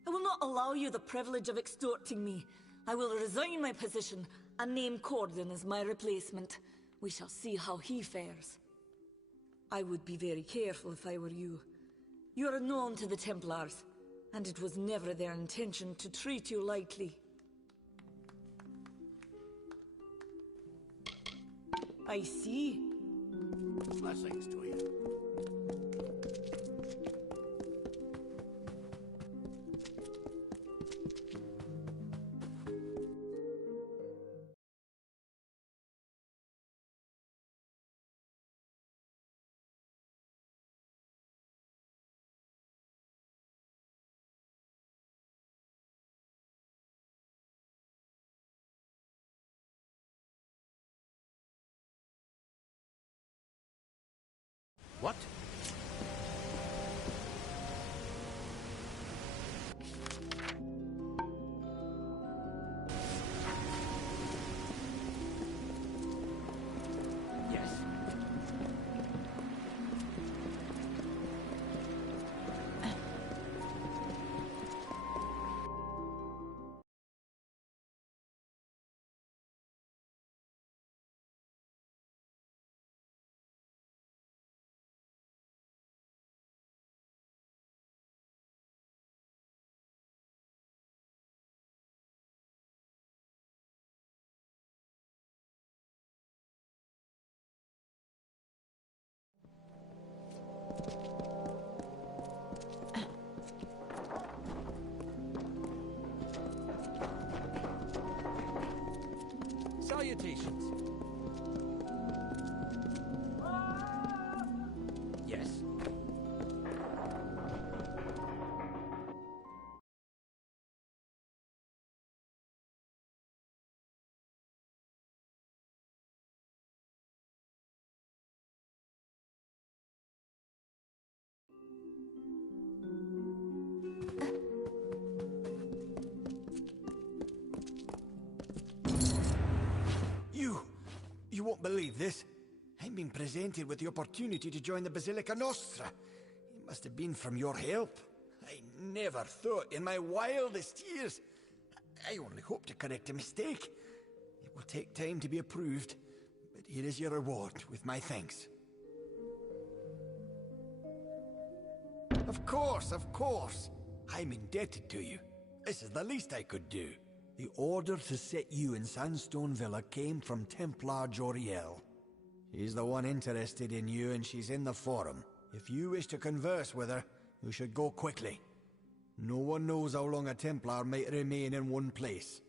I will not allow you the privilege of extorting me. I will resign my position and name Corden as my replacement. We shall see how he fares. I would be very careful if I were you. You are known to the Templars, and it was never their intention to treat you lightly. I see. Blessings to you. What? Yes. Salutations. Yes. You won't believe this. I'm being presented with the opportunity to join the Basilica Nostra. It must have been from your help. I never thought in my wildest years. I only hope to correct a mistake. It will take time to be approved, but here is your reward with my thanks. Of course, of course. I'm indebted to you. This is the least I could do. The order to set you in Sandstone Villa came from Templar Joriel. She's the one interested in you, and she's in the Forum. If you wish to converse with her, you should go quickly. No one knows how long a Templar might remain in one place.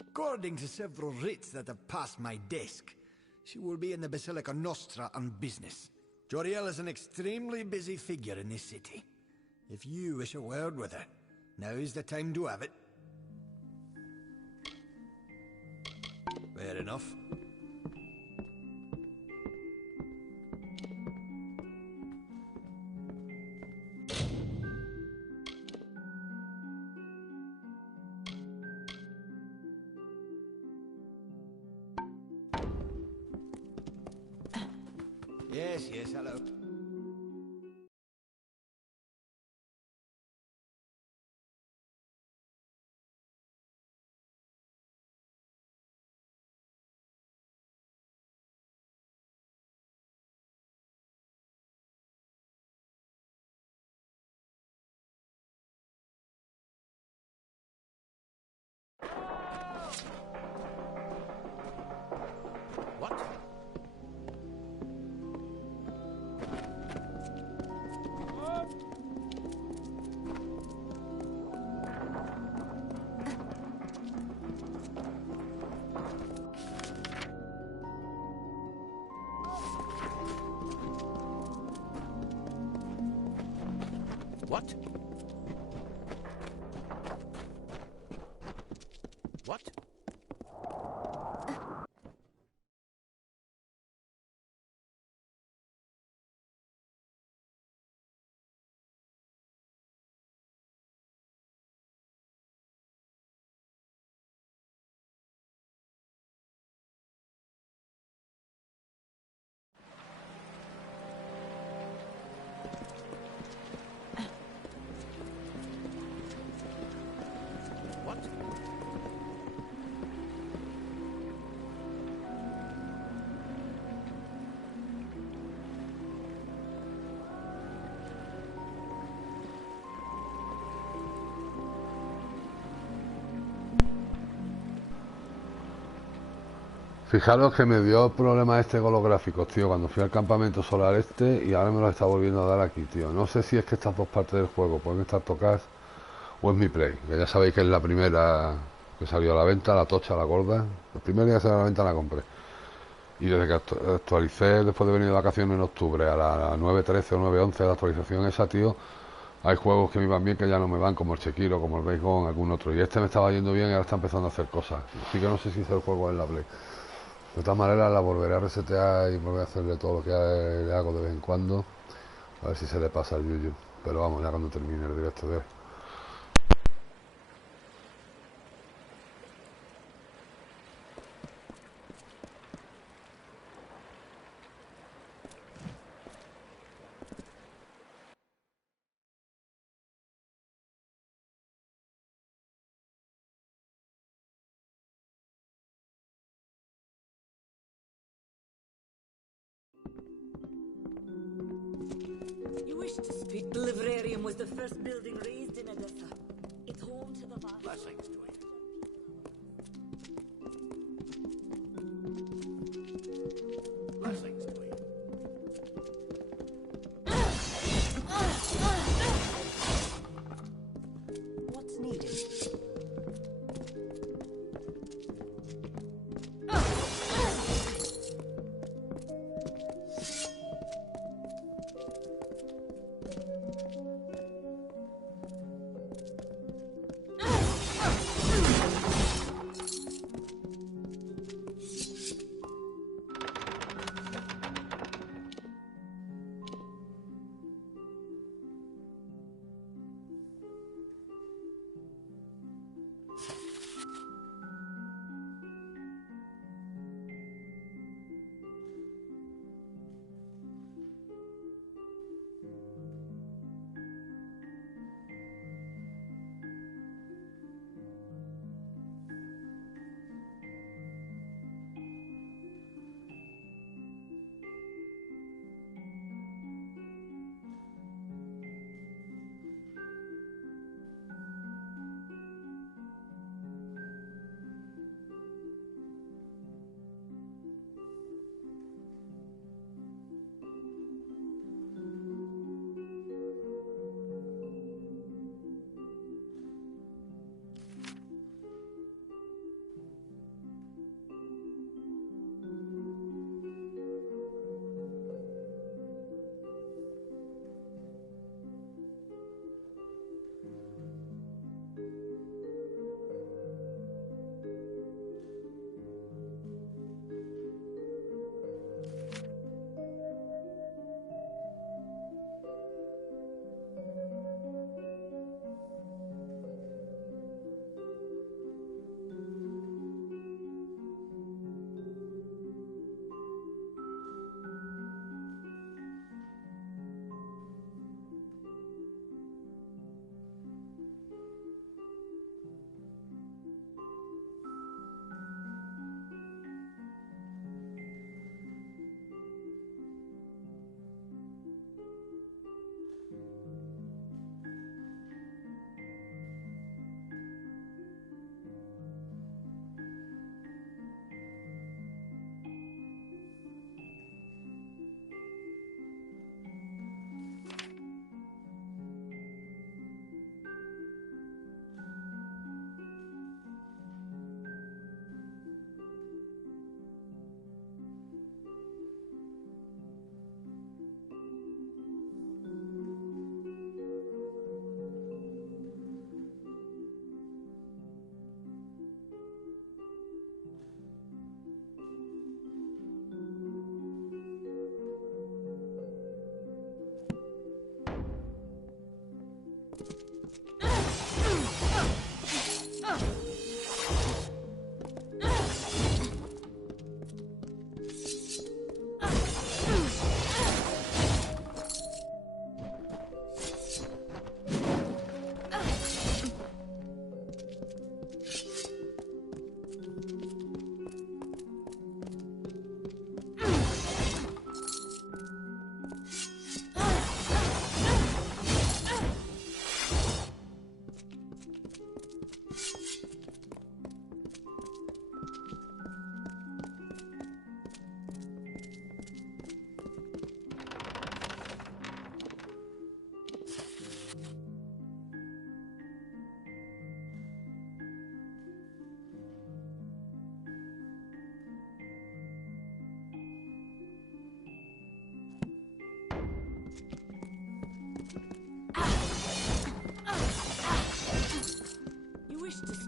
According to several writs that have passed my desk, she will be in the Basilica Nostra on business. Joriel is an extremely busy figure in this city. If you wish a word with her, now's the time to have it. Fair enough. Yes, hello. What? What? What? Fijaros que me dio problemas este con los gráficos, tío, cuando fui al campamento solar este y ahora me los está volviendo a dar aquí, tío. No sé si es que estas dos partes del juego pueden estar tocadas o es mi play, que ya sabéis que es la primera que salió a la venta, la tocha, la gorda. La primera que salió a la venta la compré. Y desde que actualicé, después de venir de vacaciones en octubre, a la 9.13 o 9.11 de la actualización esa, tío, hay juegos que me van bien que ya no me van, como el Sekiro, como el Days Gone, algún otro. Y este me estaba yendo bien y ahora está empezando a hacer cosas. Así que no sé si hice el juego en la play. De todas maneras la volveré a resetear y volveré a hacerle todo lo que le hago de vez en cuando. A ver si se le pasa al Yuyu. Pero vamos, ya cuando termine el directo de hoy. You wish to speak. The librarium was the first building raised in Edessa. It's home to the vast... Blessings to you. Blessings to you. What's needed?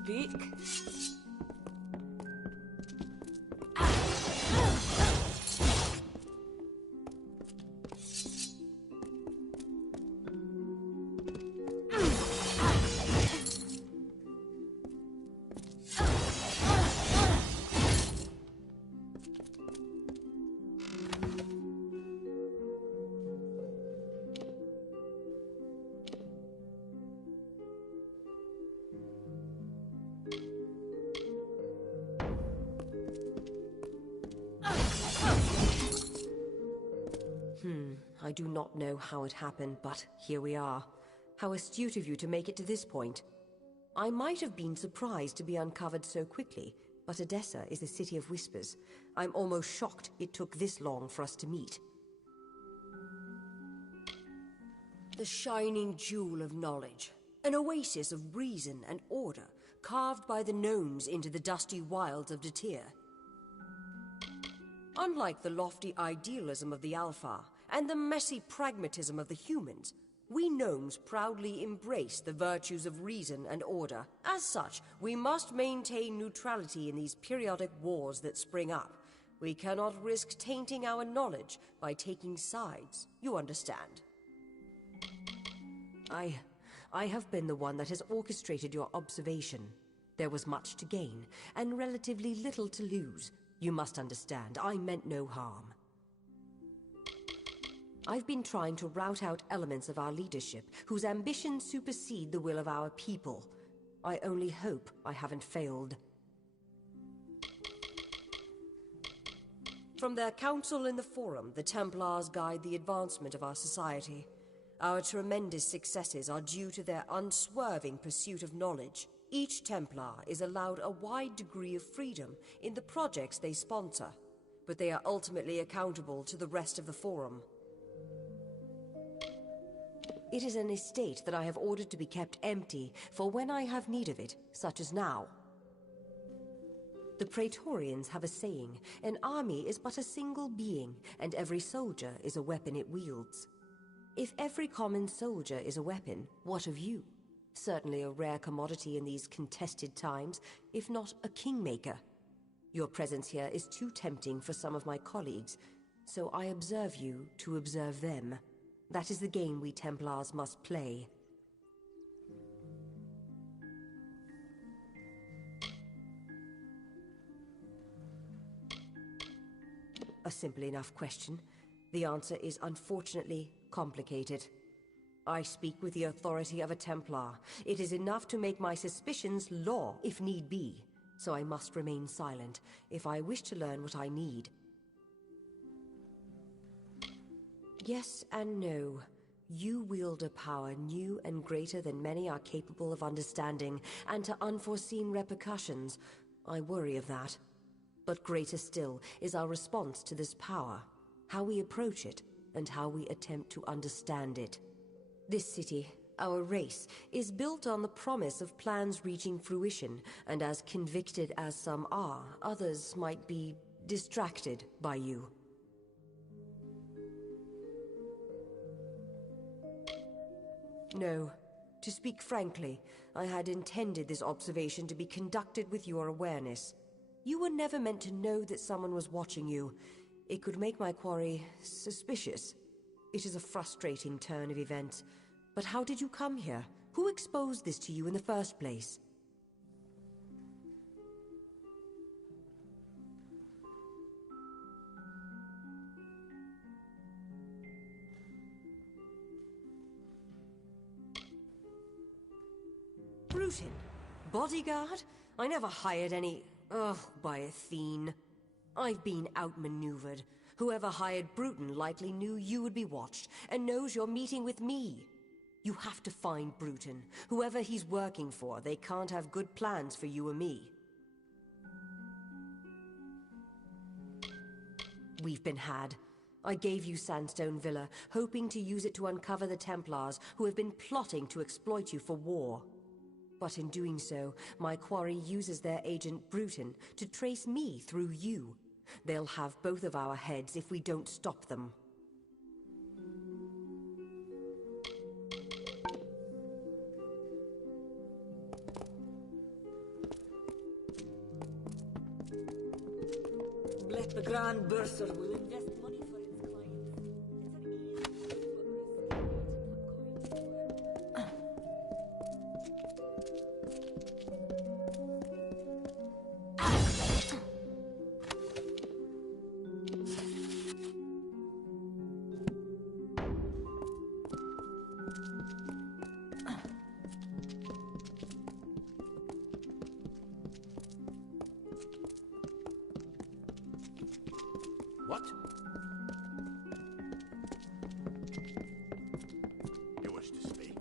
speak. I do not know how it happened, but here we are. How astute of you to make it to this point. I might have been surprised to be uncovered so quickly, but Odessa is a city of whispers. I'm almost shocked it took this long for us to meet. The shining jewel of knowledge. An oasis of reason and order, carved by the gnomes into the dusty wilds of Datir. Unlike the lofty idealism of the Alpha, and the messy pragmatism of the humans, we gnomes proudly embrace the virtues of reason and order. As such, we must maintain neutrality in these periodic wars that spring up. We cannot risk tainting our knowledge by taking sides, you understand? I have been the one that has orchestrated your observation. There was much to gain, and relatively little to lose. You must understand, I meant no harm. I've been trying to rout out elements of our leadership whose ambitions supersede the will of our people. I only hope I haven't failed. From their council in the Forum, the Templars guide the advancement of our society. Our tremendous successes are due to their unswerving pursuit of knowledge. Each Templar is allowed a wide degree of freedom in the projects they sponsor, but they are ultimately accountable to the rest of the Forum. It is an estate that I have ordered to be kept empty for when I have need of it, such as now. The Praetorians have a saying, an army is but a single being, and every soldier is a weapon it wields. If every common soldier is a weapon, what of you? Certainly a rare commodity in these contested times, if not a kingmaker. Your presence here is too tempting for some of my colleagues, so I observe you to observe them. That is the game we Templars must play. A simple enough question. The answer is unfortunately complicated. I speak with the authority of a Templar. It is enough to make my suspicions law, if need be. So I must remain silent, if I wish to learn what I need. Yes and no. You wield a power new and greater than many are capable of understanding, and to unforeseen repercussions. I worry of that. But greater still is our response to this power, how we approach it, and how we attempt to understand it. This city, our race, is built on the promise of plans reaching fruition, and as convicted as some are, others might be distracted by you. No. To speak frankly, I had intended this observation to be conducted with your awareness. You were never meant to know that someone was watching you. It could make my quarry suspicious. It is a frustrating turn of events. But how did you come here? Who exposed this to you in the first place? Bruton? Bodyguard? I never hired any... Ugh, by Athene. I've been outmaneuvered. Whoever hired Bruton likely knew you would be watched, and knows you're meeting with me. You have to find Bruton. Whoever he's working for, they can't have good plans for you or me. We've been had. I gave you Sandstone Villa, hoping to use it to uncover the Templars who have been plotting to exploit you for war. But in doing so, my quarry uses their agent Bruton to trace me through you. They'll have both of our heads if we don't stop them. Grand Bursar will invest money for its clients. It's an easy but risky way to put coins What? You wish to speak?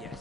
Yes.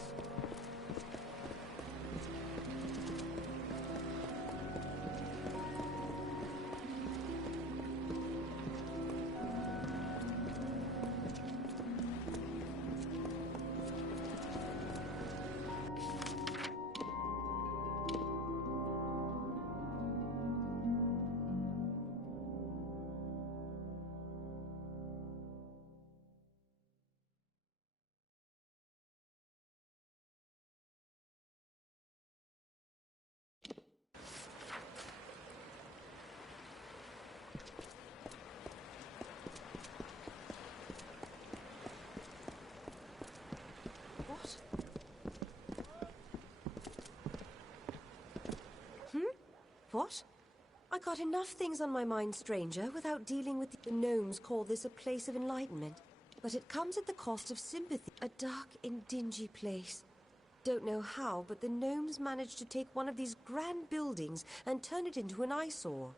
What? What? I got enough things on my mind, stranger, without dealing with the gnomes call this a place of enlightenment. But it comes at the cost of sympathy. A dark and dingy place. Don't know how, but the gnomes managed to take one of these grand buildings and turn it into an eyesore.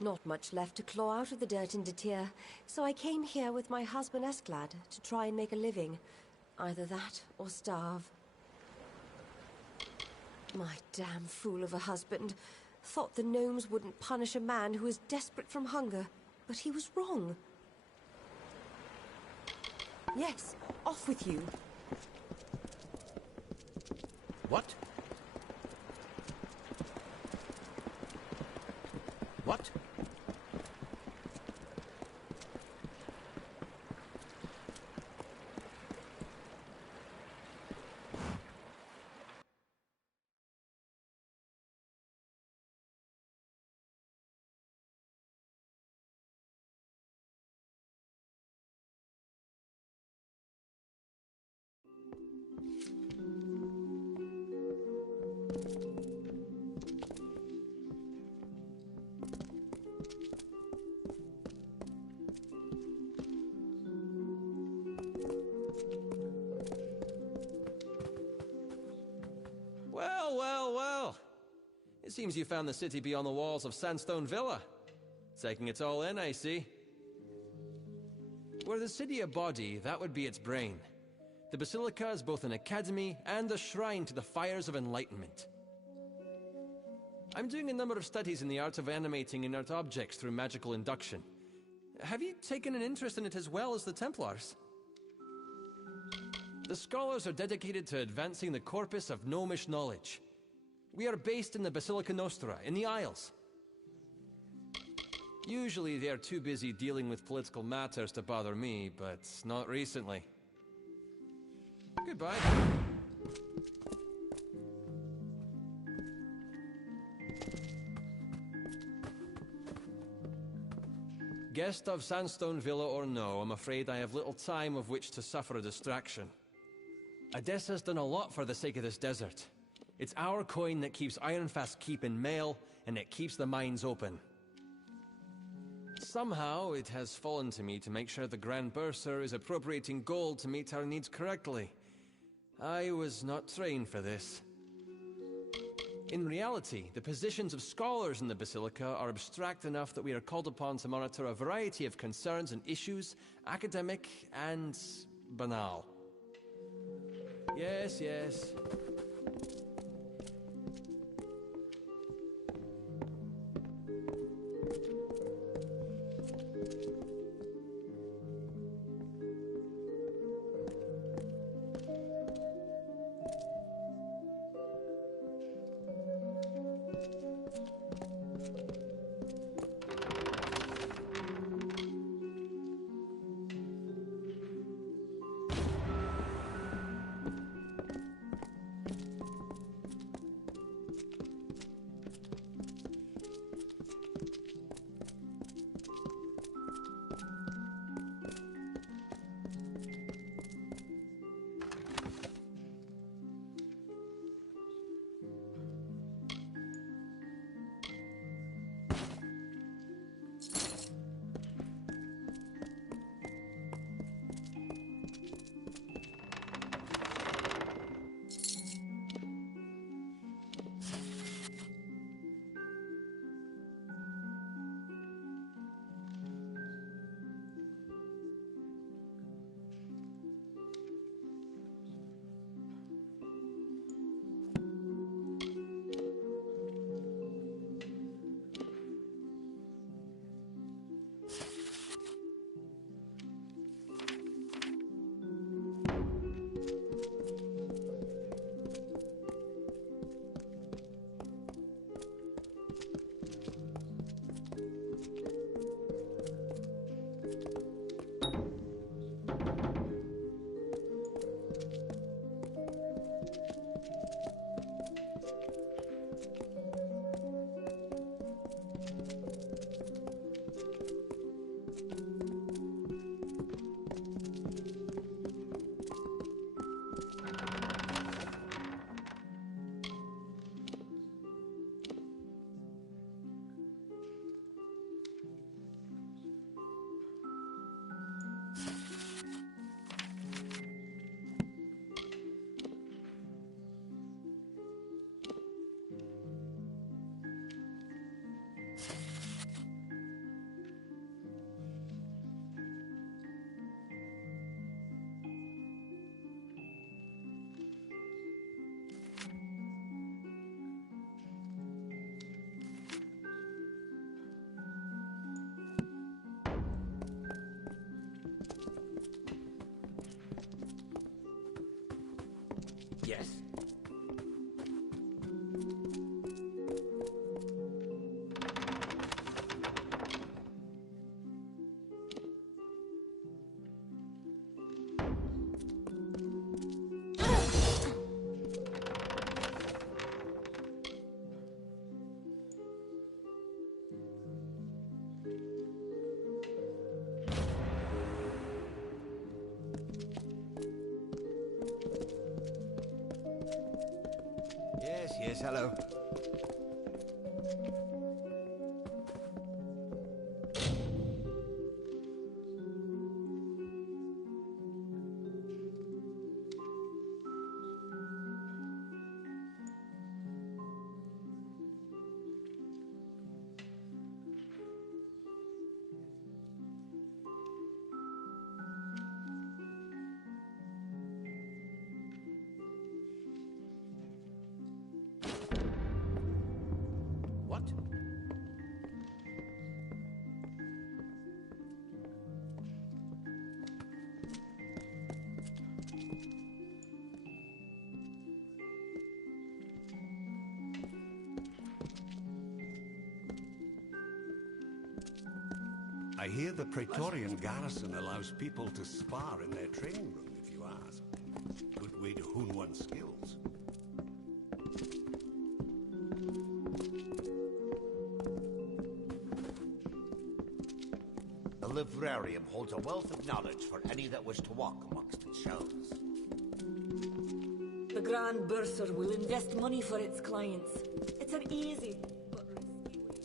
Not much left to claw out of the dirt in Detir, so I came here with my husband Esclad to try and make a living. Either that or starve. My damn fool of a husband. Thought the gnomes wouldn't punish a man who was desperate from hunger, but he was wrong. Yes, off with you. What? What? Well, well, well. It seems you found the city beyond the walls of Sandstone Villa. Taking it all in, I see. Were the city a body, that would be its brain. The Basilica is both an academy and a shrine to the fires of enlightenment. I'm doing a number of studies in the art of animating inert objects through magical induction. Have you taken an interest in it as well as the Templars? The scholars are dedicated to advancing the corpus of gnomish knowledge. We are based in the Basilica Nostra, in the Isles. Usually they are too busy dealing with political matters to bother me, but not recently. Goodbye. Guest of Sandstone Villa or no, I'm afraid I have little time of which to suffer a distraction. Odessa's done a lot for the sake of this desert. It's our coin that keeps Ironfast Keep in mail, and it keeps the mines open. Somehow, it has fallen to me to make sure the Grand Bursar is appropriating gold to meet our needs correctly. I was not trained for this. In reality, the positions of scholars in the Basilica are abstract enough that we are called upon to monitor a variety of concerns and issues, academic and banal. Yes, yes. Yes. Yes, hello. What? I hear the Praetorian garrison allows people to spar in their training room, if you ask. Good way to hone one's skills. The librarium holds a wealth of knowledge for any that wish to walk amongst its shelves. The Grand Bursar will invest money for its clients. It's an easy but risky way.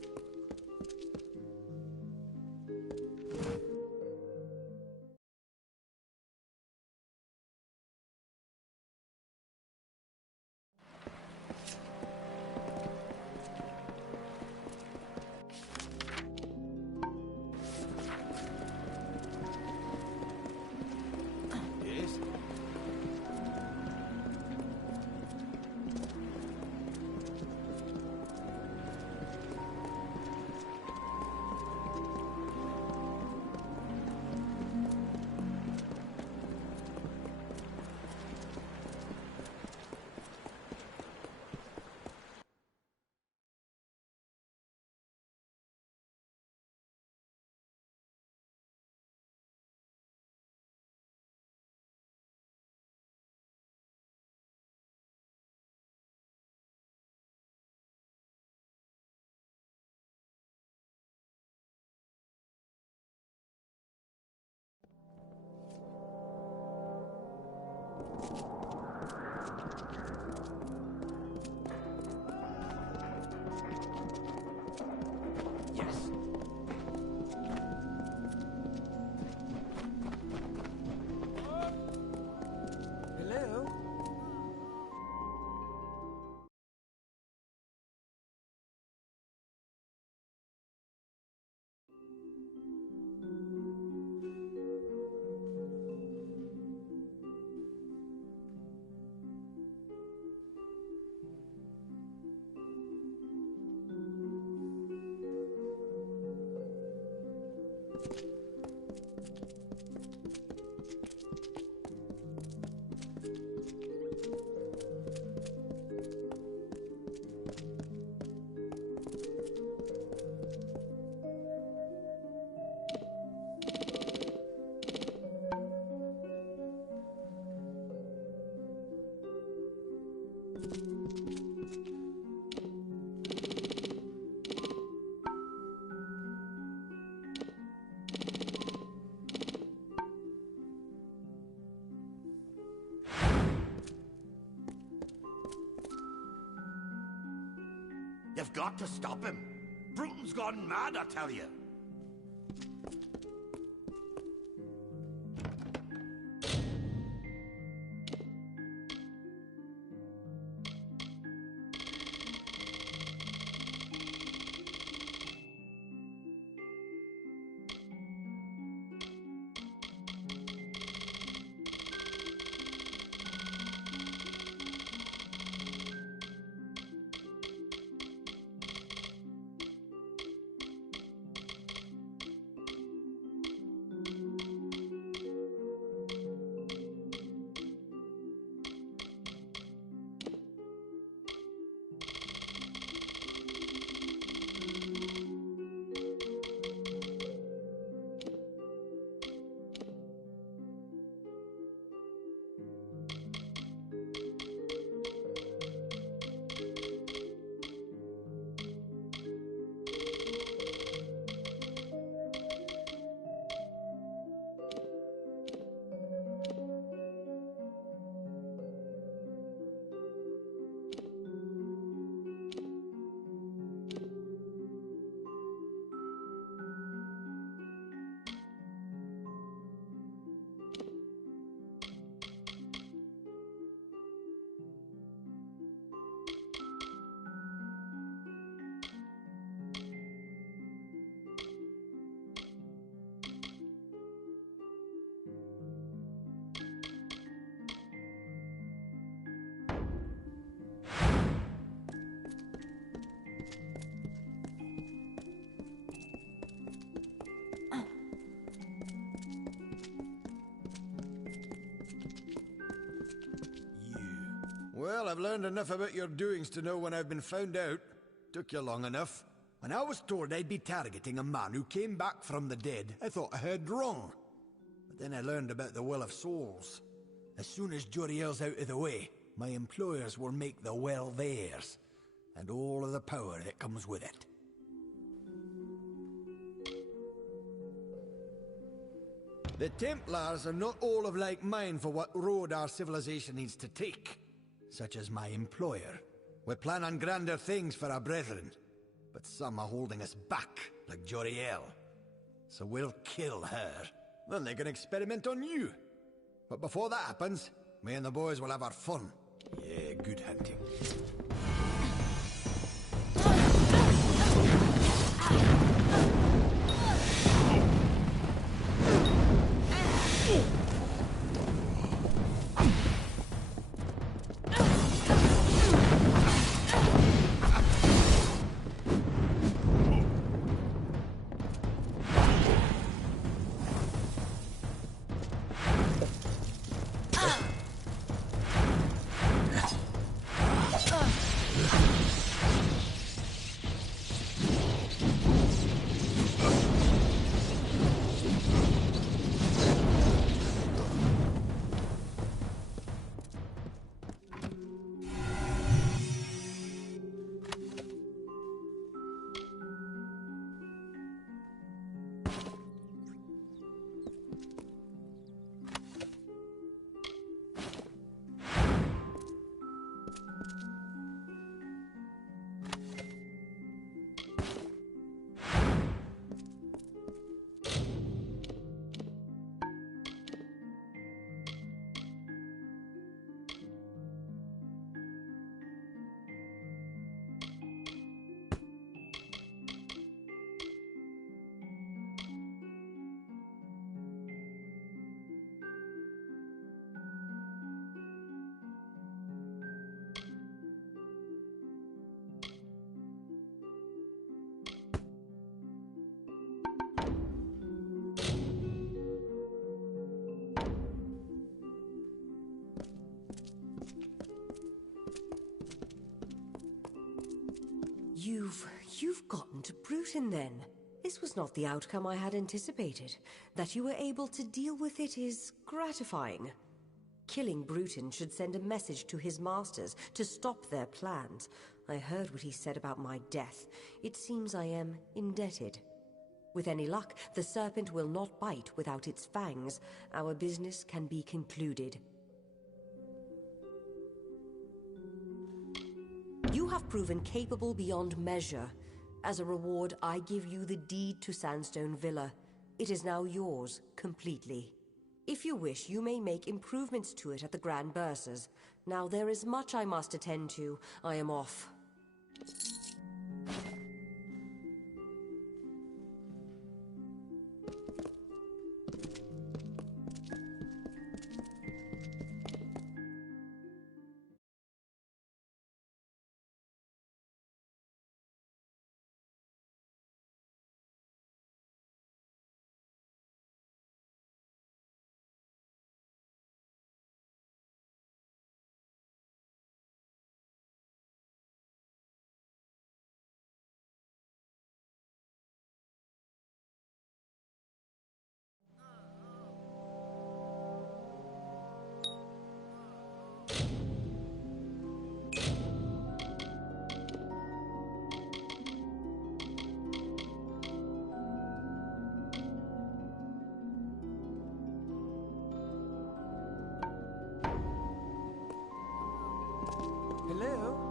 Yes? Yes. Hello? You've got to stop him. Bruton's gone mad, I tell you. Well, I've learned enough about your doings to know when I've been found out. Took you long enough. When I was told I'd be targeting a man who came back from the dead, I thought I heard wrong. But then I learned about the Well of Souls. As soon as Joriel's out of the way, my employers will make the well theirs, and all of the power that comes with it. The Templars are not all of like mind for what road our civilization needs to take, such as my employer. We plan on grander things for our brethren, but some are holding us back, like Joriel. So we'll kill her. Then they can experiment on you. But before that happens, me and the boys will have our fun. Yeah, good hunting. You've gotten to Bruton then. This was not the outcome I had anticipated. That you were able to deal with it is gratifying. Killing Bruton should send a message to his masters to stop their plans. I heard what he said about my death. It seems I am indebted. With any luck, the serpent will not bite without its fangs. Our business can be concluded. You have proven capable beyond measure. As a reward, I give you the deed to Sandstone Villa. It is now yours, completely. If you wish, you may make improvements to it at the Grand Bursars. Now there is much I must attend to. I am off. Hello?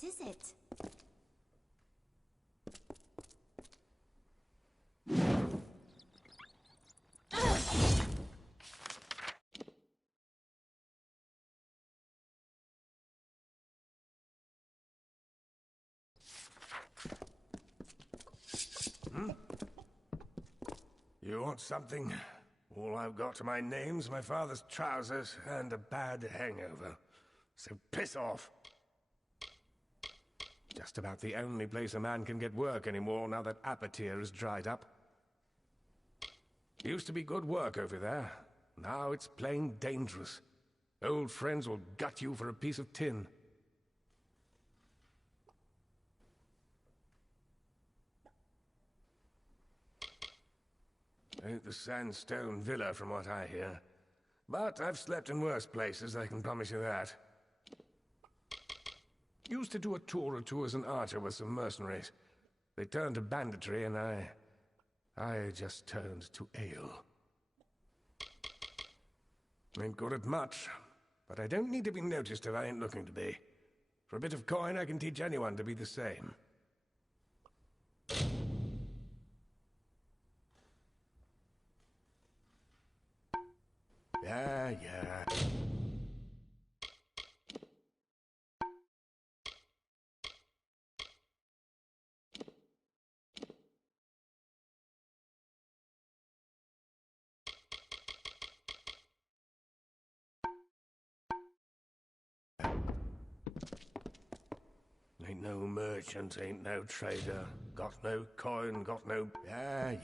What is it? You want something? All I've got to my name's my father's trousers and a bad hangover. So piss off. Just about the only place a man can get work anymore now that Apoyar has dried up. Used to be good work over there. Now it's plain dangerous. Old friends will gut you for a piece of tin. Ain't the sandstone villa from what I hear. But I've slept in worse places, I can promise you that. Used to do a tour or two as an archer with some mercenaries. They turned to banditry and I just turned to ale. Ain't good at much, but I don't need to be noticed if I ain't looking to be. For a bit of coin, I can teach anyone to be the same. Yeah. Ain't no merchant, ain't no trader. Got no coin, got no... Yeah.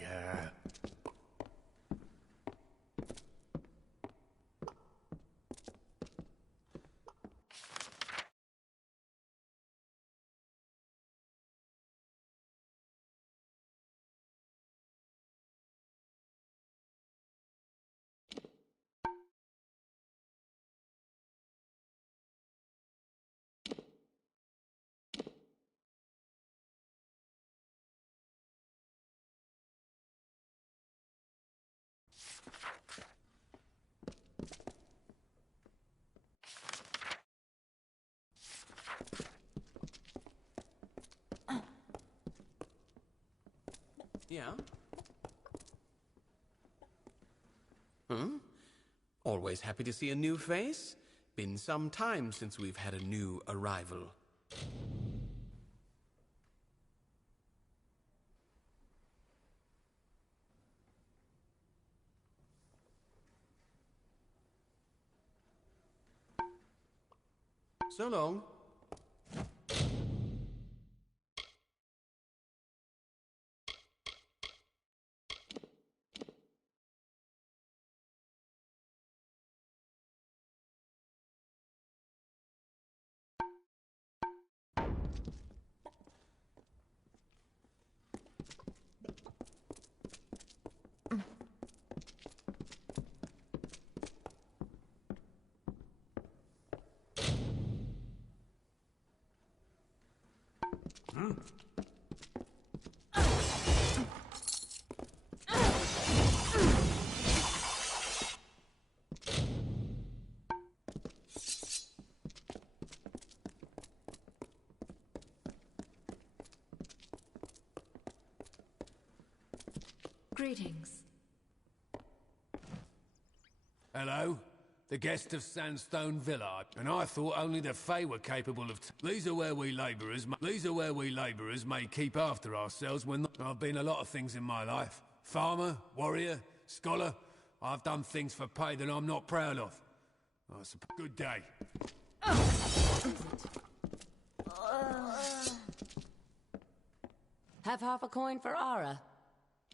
Yeah? Always happy to see a new face? Been some time since we've had a new arrival. So long. Greetings. Hello? The guest of Sandstone Villa, and I thought only the Fae were capable of... These are where we labourers may keep after ourselves when... I've been a lot of things in my life. Farmer, warrior, scholar. I've done things for pay that I'm not proud of. Good day. Have half a coin for Ara.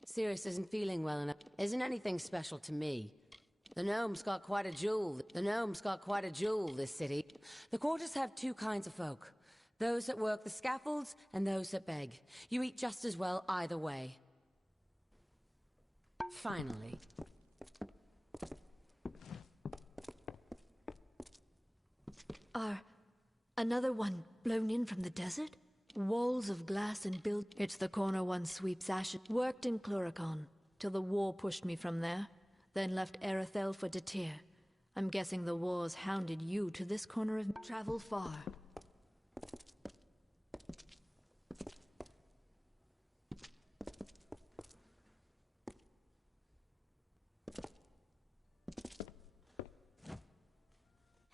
Sirius isn't feeling well enough. Isn't anything special to me. The gnome's got quite a jewel. This city. The quarters have two kinds of folk. Those that work the scaffolds and those that beg. You eat just as well either way. Finally. Are another one blown in from the desert? Walls of glass and built. It's the corner one sweeps ashes. Worked in Chloricon, till the war pushed me from there. Then left Erethel for Detir. I'm guessing the war's hounded you to this corner of... Travel far.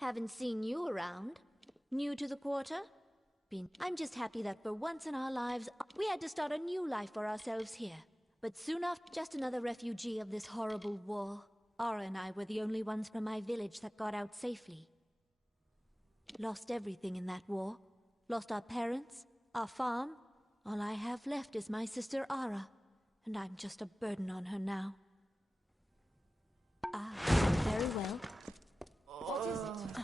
Haven't seen you around. New to the quarter? I'm just happy that for once in our lives, we had to start a new life for ourselves here. But soon after, just another refugee of this horrible war. Ara and I were the only ones from my village that got out safely. Lost everything in that war. Lost our parents, our farm. All I have left is my sister Ara, and I'm just a burden on her now. Ah, very well. What is it?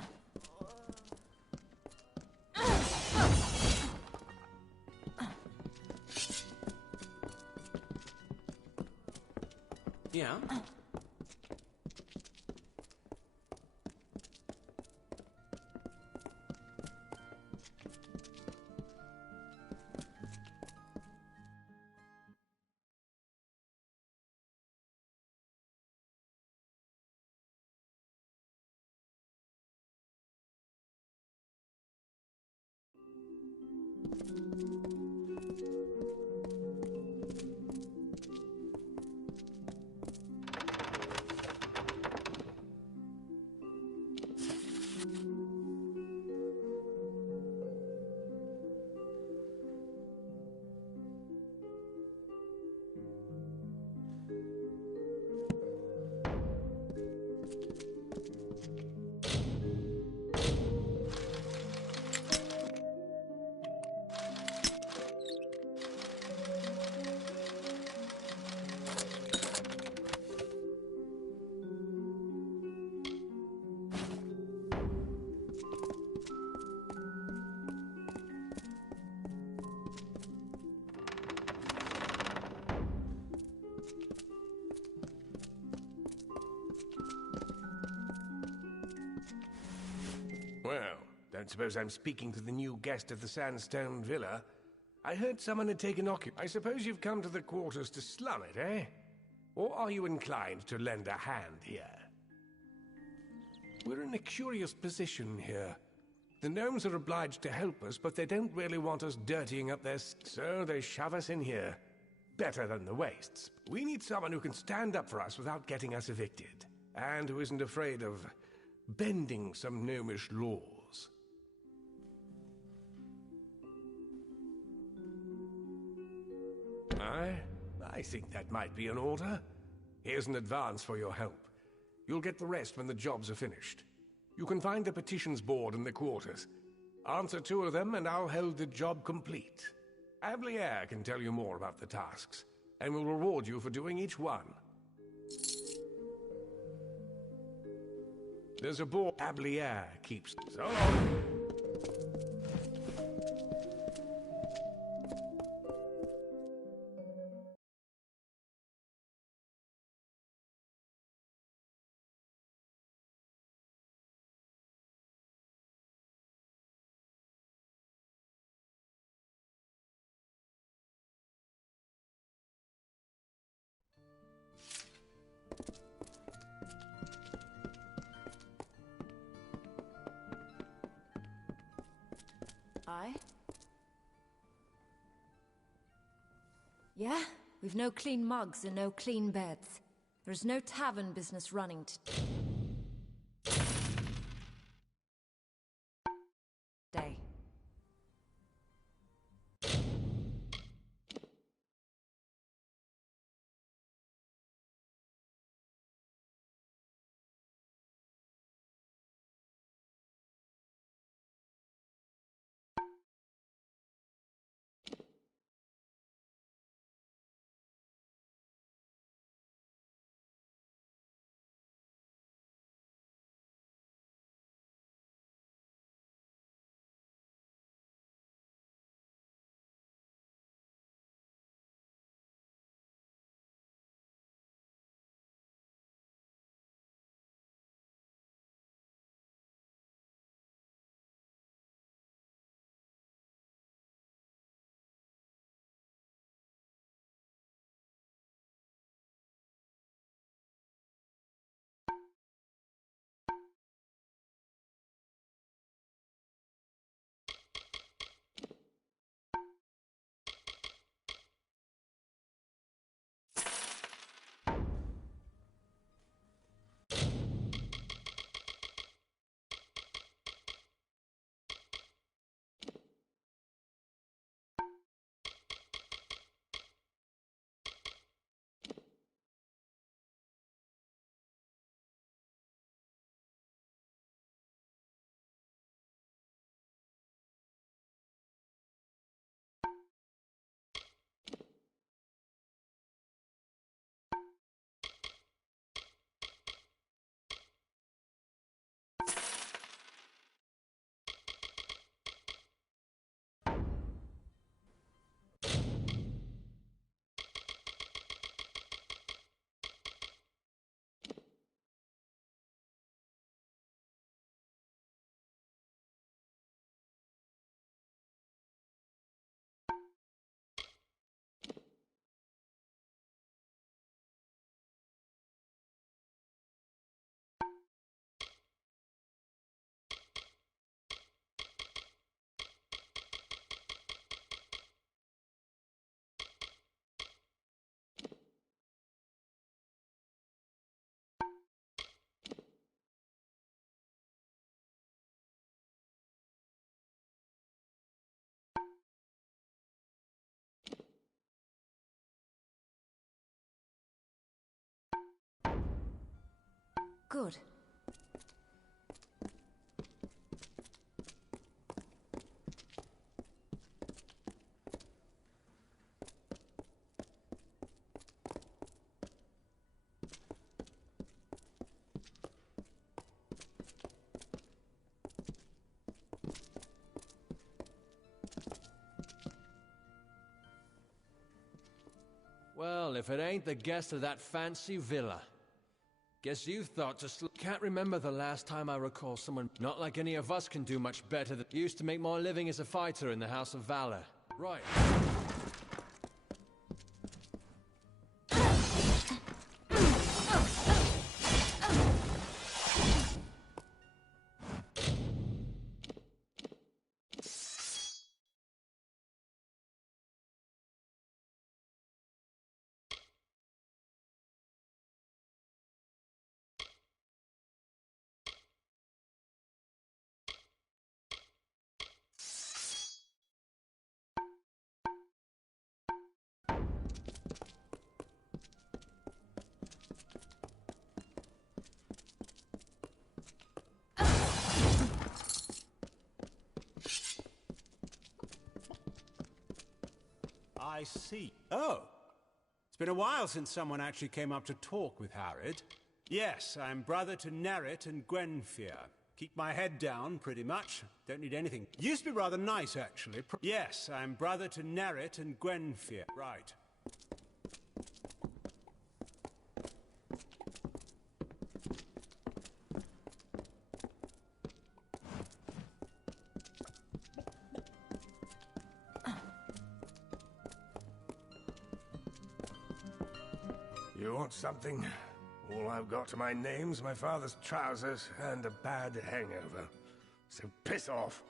Yeah? Well, don't suppose I'm speaking to the new guest of the Sandstone Villa. I heard someone had taken I suppose you've come to the quarters to slum it, eh? Or are you inclined to lend a hand here? We're in a curious position here. The gnomes are obliged to help us, but they don't really want us dirtying up their... So they shove us in here. Better than the wastes. We need someone who can stand up for us without getting us evicted. And who isn't afraid of bending some gnomish laws. I think that might be in order. Here's an advance for your help. You'll get the rest when the jobs are finished. You can find the petitions board in the quarters. Answer 2 of them and I'll hold the job complete. Ablier can tell you more about the tasks, and will reward you for doing each one. There's a board Ablier keeps. So long. Aye? Yeah? We've no clean mugs and no clean beds. There's no tavern business running today. Good. Well, if it ain't the guest of that fancy villa. Guess you thought to Can't remember the last time I recall someone... Not like any of us can do much better than... Used to make my living as a fighter in the House of Valor. Right. I see. Oh. It's been a while since someone actually came up to talk with Harrod. Yes, I'm brother to Nerrit and Gwenfear. Keep my head down, pretty much. Don't need anything. Used to be rather nice, actually. Yes, I'm brother to Nerrit and Gwenfear. Right. You want something? All I've got to my name's my father's trousers and a bad hangover. So piss off.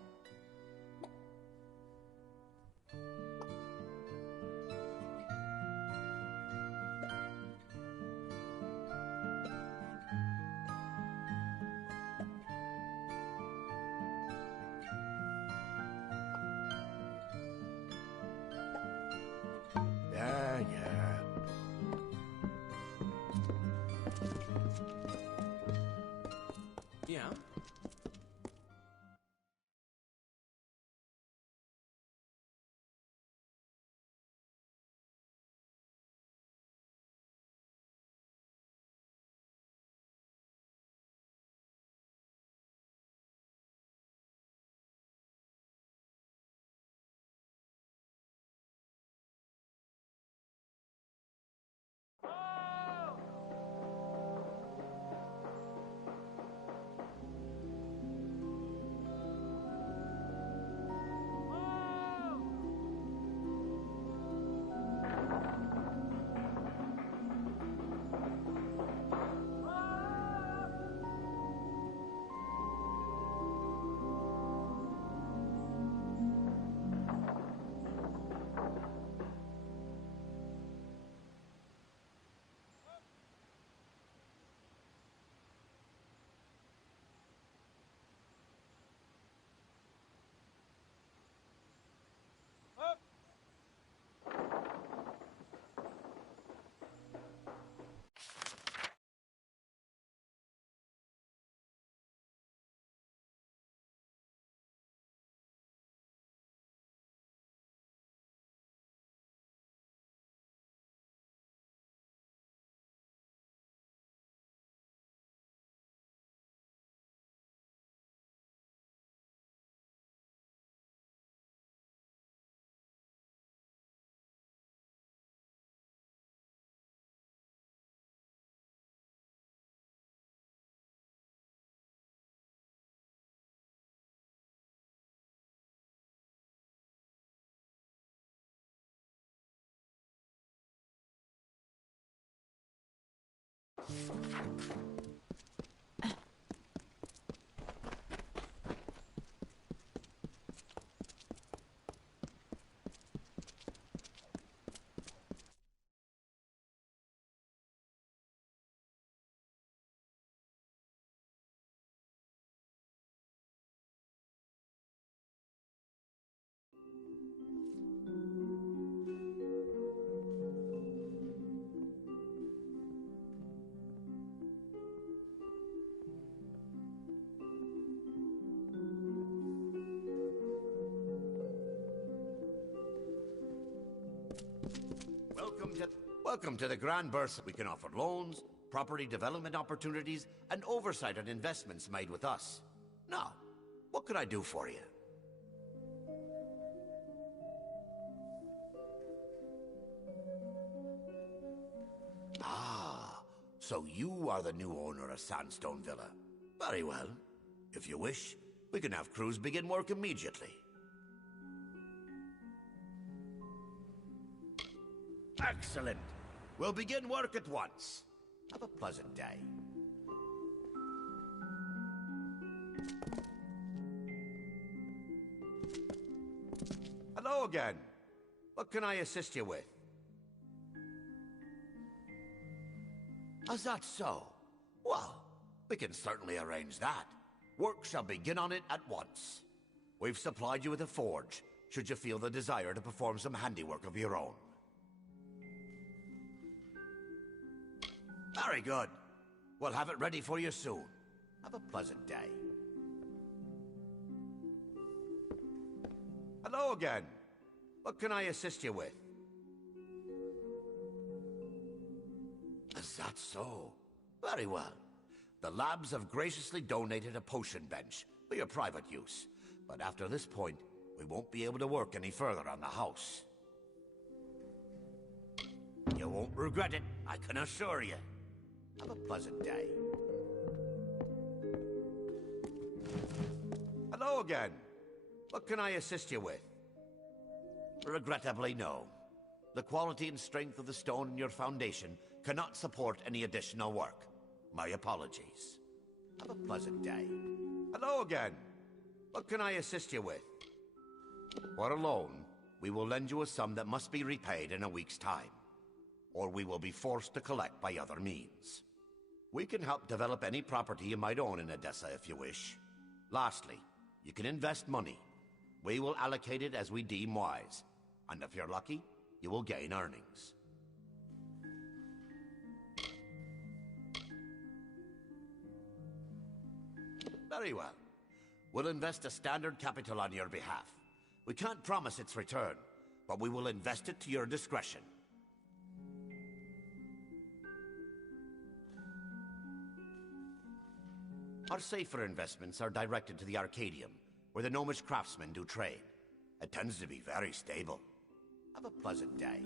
Yeah. Yeah? Welcome to the Grand Burst. We can offer loans, property development opportunities, and oversight on investments made with us. Now, what could I do for you? Ah, so you are the new owner of Sandstone Villa. Very well. If you wish, we can have crews begin work immediately. Excellent. We'll begin work at once. Have a pleasant day. Hello again. What can I assist you with? Is that so? Well, we can certainly arrange that. Work shall begin on it at once. We've supplied you with a forge, should you feel the desire to perform some handiwork of your own. Very good. We'll have it ready for you soon. Have a pleasant day. Hello again. What can I assist you with? Is that so? Very well. The labs have graciously donated a potion bench for your private use. But after this point, we won't be able to work any further on the house. You won't regret it, I can assure you. Have a pleasant day. Hello again. What can I assist you with? Regrettably, no. The quality and strength of the stone in your foundation cannot support any additional work. My apologies. Have a pleasant day. Hello again. What can I assist you with? For a loan, we will lend you a sum that must be repaid in a week's time, or we will be forced to collect by other means. We can help develop any property you might own in Odessa if you wish. Lastly, you can invest money. We will allocate it as we deem wise, and if you're lucky, you will gain earnings. Very well. We'll invest a standard capital on your behalf. We can't promise its return, but we will invest it to your discretion. Our safer investments are directed to the Arcadium, where the gnomish craftsmen do trade. It tends to be very stable. Have a pleasant day.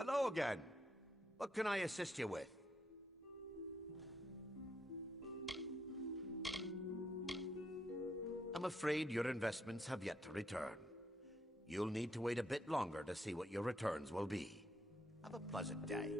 Hello again. What can I assist you with? I'm afraid your investments have yet to return. You'll need to wait a bit longer to see what your returns will be. Have a pleasant day.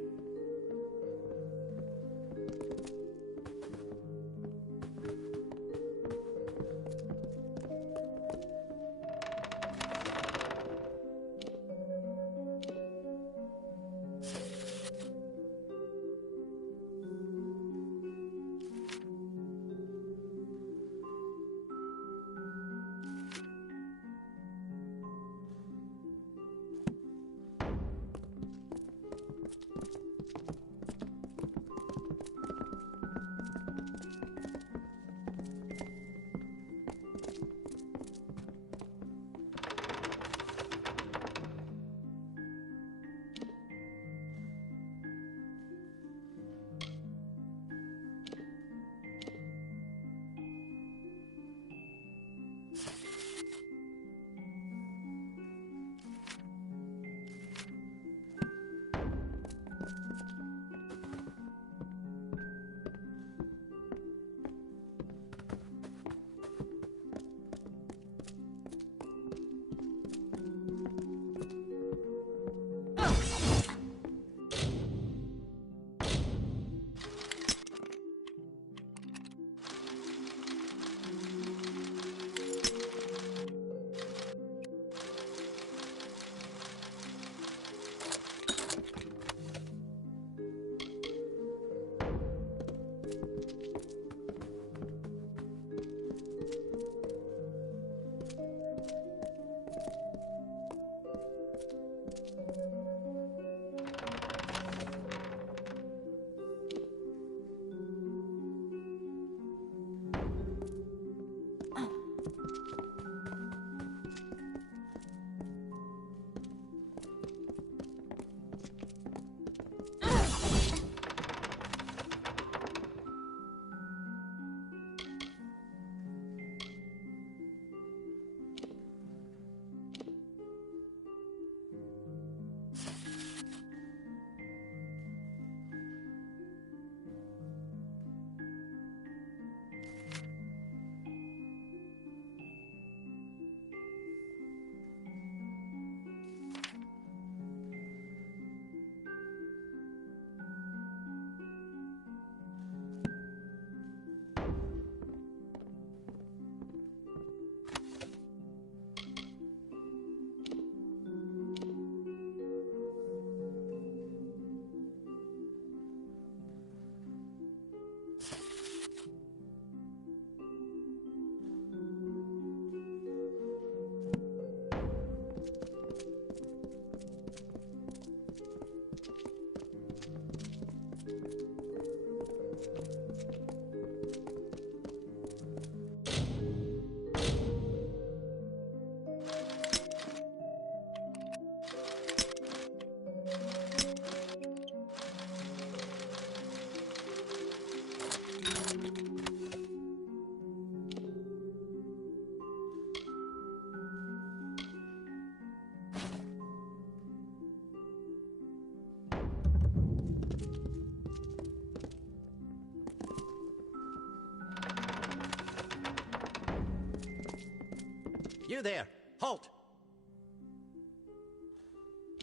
You there! Halt!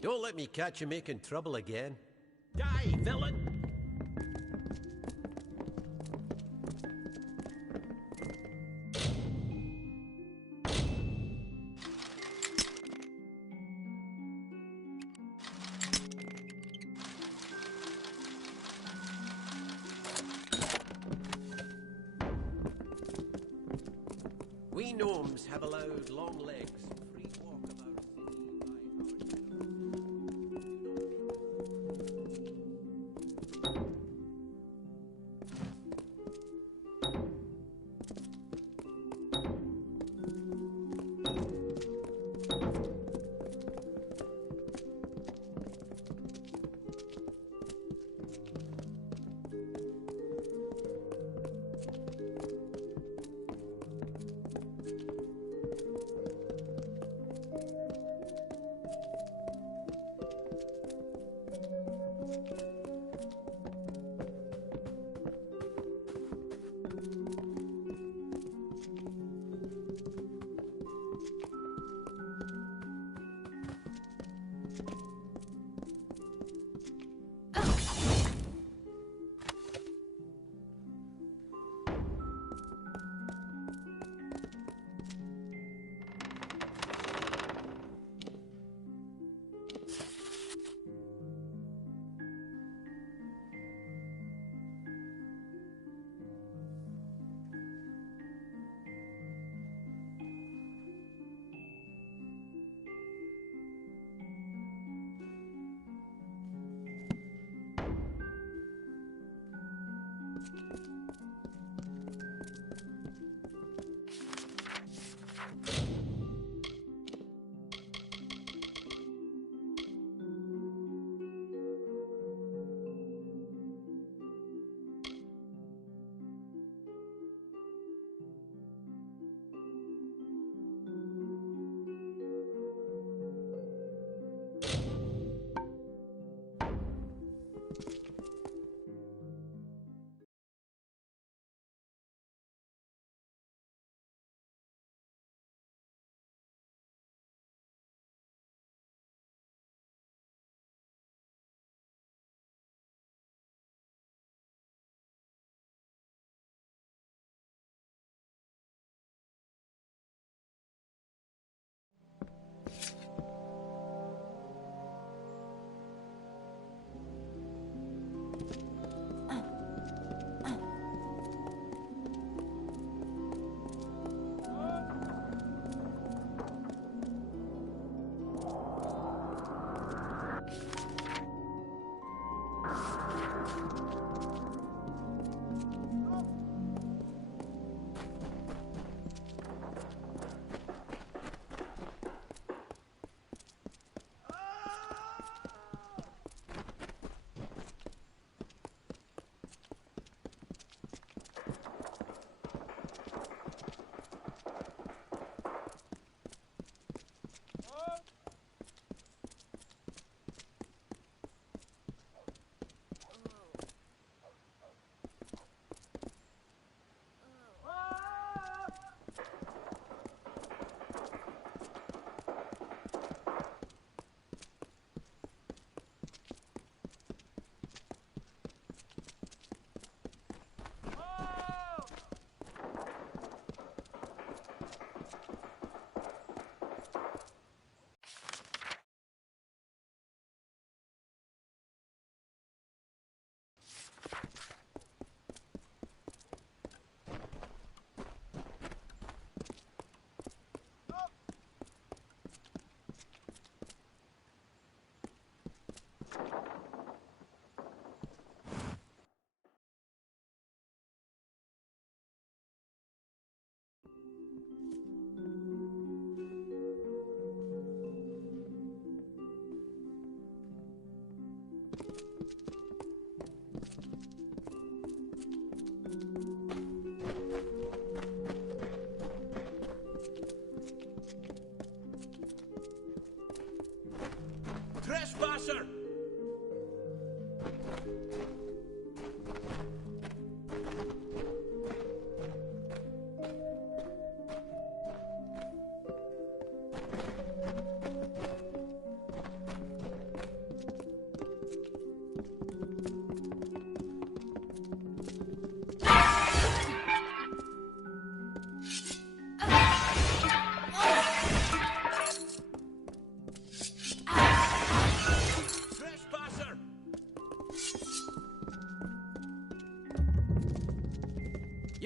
Don't let me catch you making trouble again. Die, villain! We gnomes have allowed long legs free walk about Trespasser!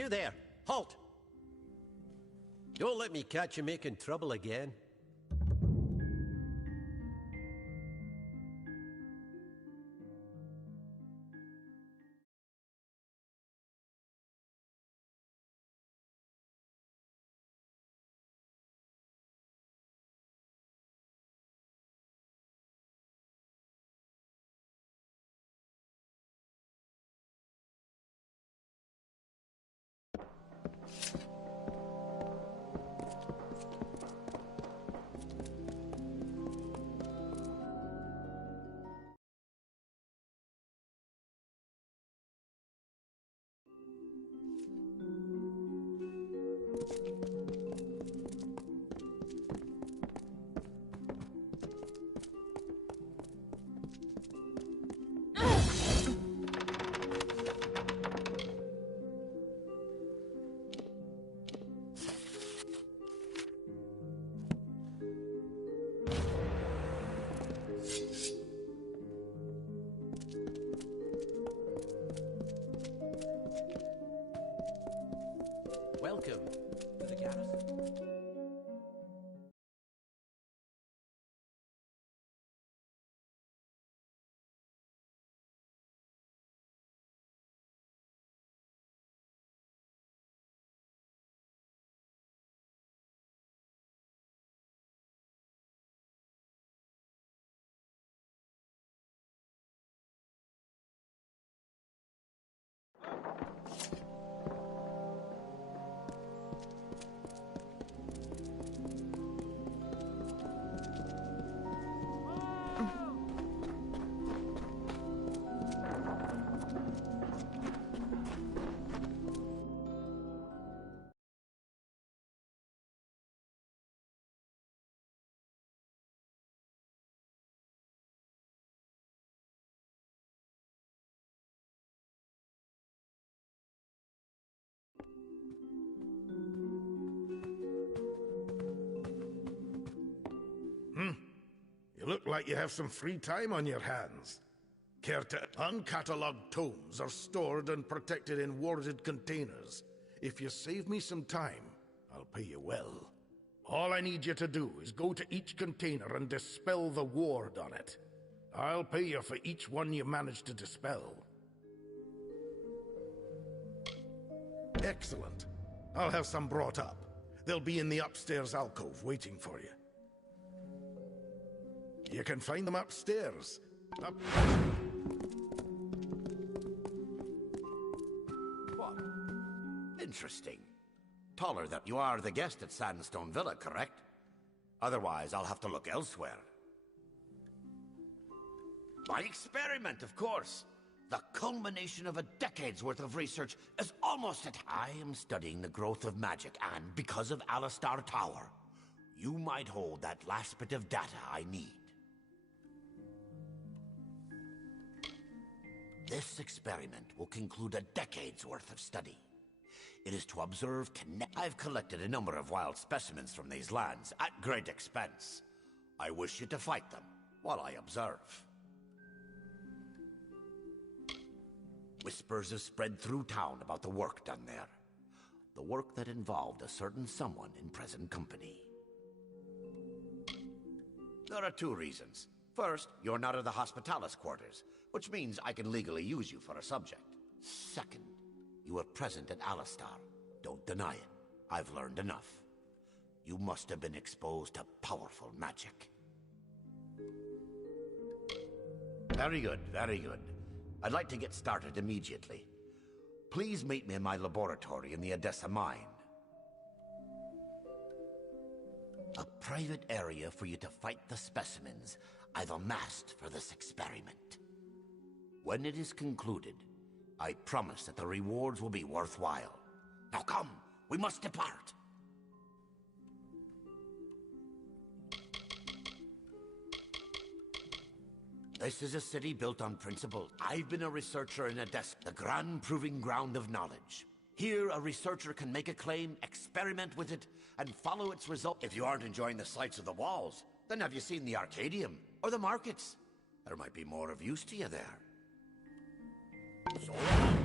You there! Halt! Don't let me catch you making trouble again. Welcome to the garrison. You look like you have some free time on your hands. Care to... Uncatalogued tomes are stored and protected in warded containers. If you save me some time, I'll pay you well. All I need you to do is go to each container and dispel the ward on it. I'll pay you for each one you manage to dispel. Excellent. I'll have some brought up. They'll be in the upstairs alcove waiting for you. You can find them upstairs. What? Interesting. Taller than you are the guest at Sandstone Villa, correct? Otherwise, I'll have to look elsewhere. My experiment, of course. The culmination of a decade's worth of research is almost at... I am studying the growth of magic, and because of Alistar Tower, you might hold that last bit of data I need. This experiment will conclude a decade's worth of study. It is to observe I've collected a number of wild specimens from these lands at great expense. I wish you to fight them while I observe. Whispers have spread through town about the work done there. The work that involved a certain someone in present company. There are two reasons. First, you're not in the Hospitalis quarters, which means I can legally use you for a subject. Second, you were present at Alistar. Don't deny it. I've learned enough. You must have been exposed to powerful magic. Very good, very good. I'd like to get started immediately. Please meet me in my laboratory in the Odessa mine. A private area for you to fight the specimens I've amassed for this experiment. When it is concluded, I promise that the rewards will be worthwhile. Now come, we must depart. This is a city built on principle. I've been a researcher in Odessa, the grand proving ground of knowledge. Here, a researcher can make a claim, experiment with it, and follow its result. If you aren't enjoying the sights of the walls, then have you seen the Arcadium or the markets? There might be more of use to you there. So long.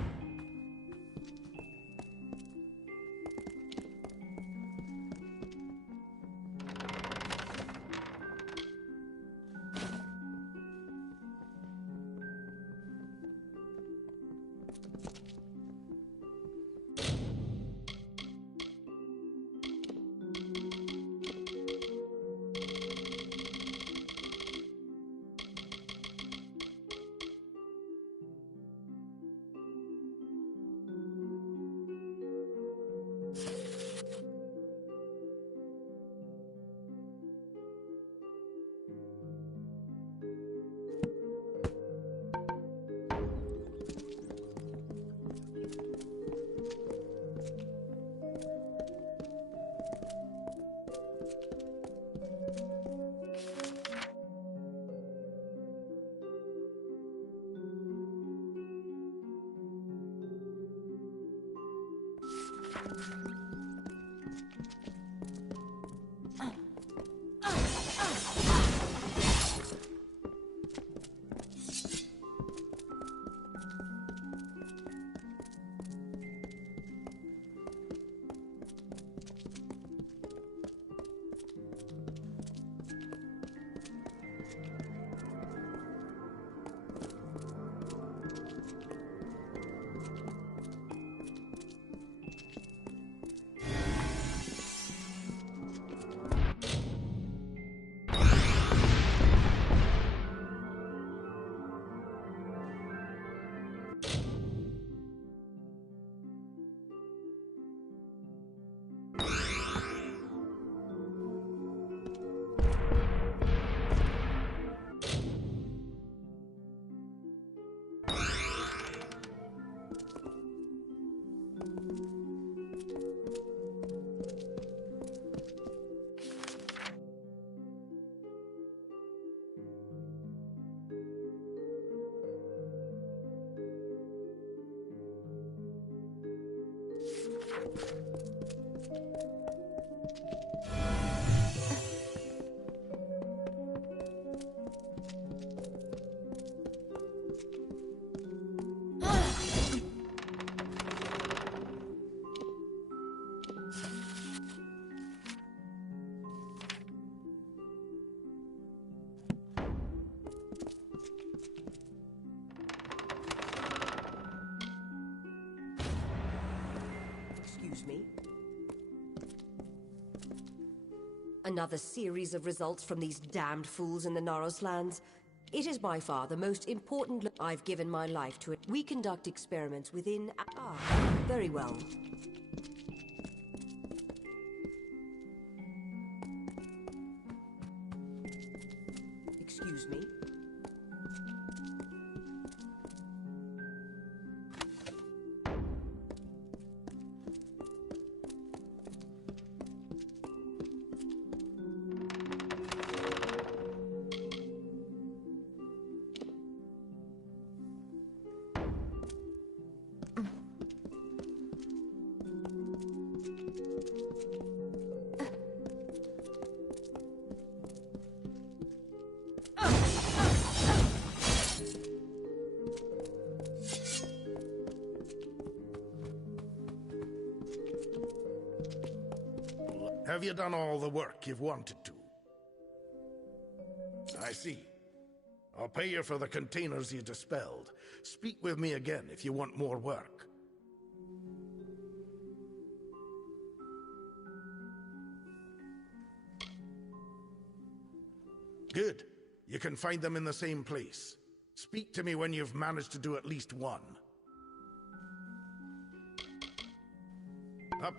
Another series of results from these damned fools in the Naros lands. It is by far the most important I've given my life to it. We conduct experiments within... very well. Excuse me. Have you done all the work you've wanted to? I see. I'll pay you for the containers you dispelled. Speak with me again if you want more work. Good. You can find them in the same place. Speak to me when you've managed to do at least one. Up.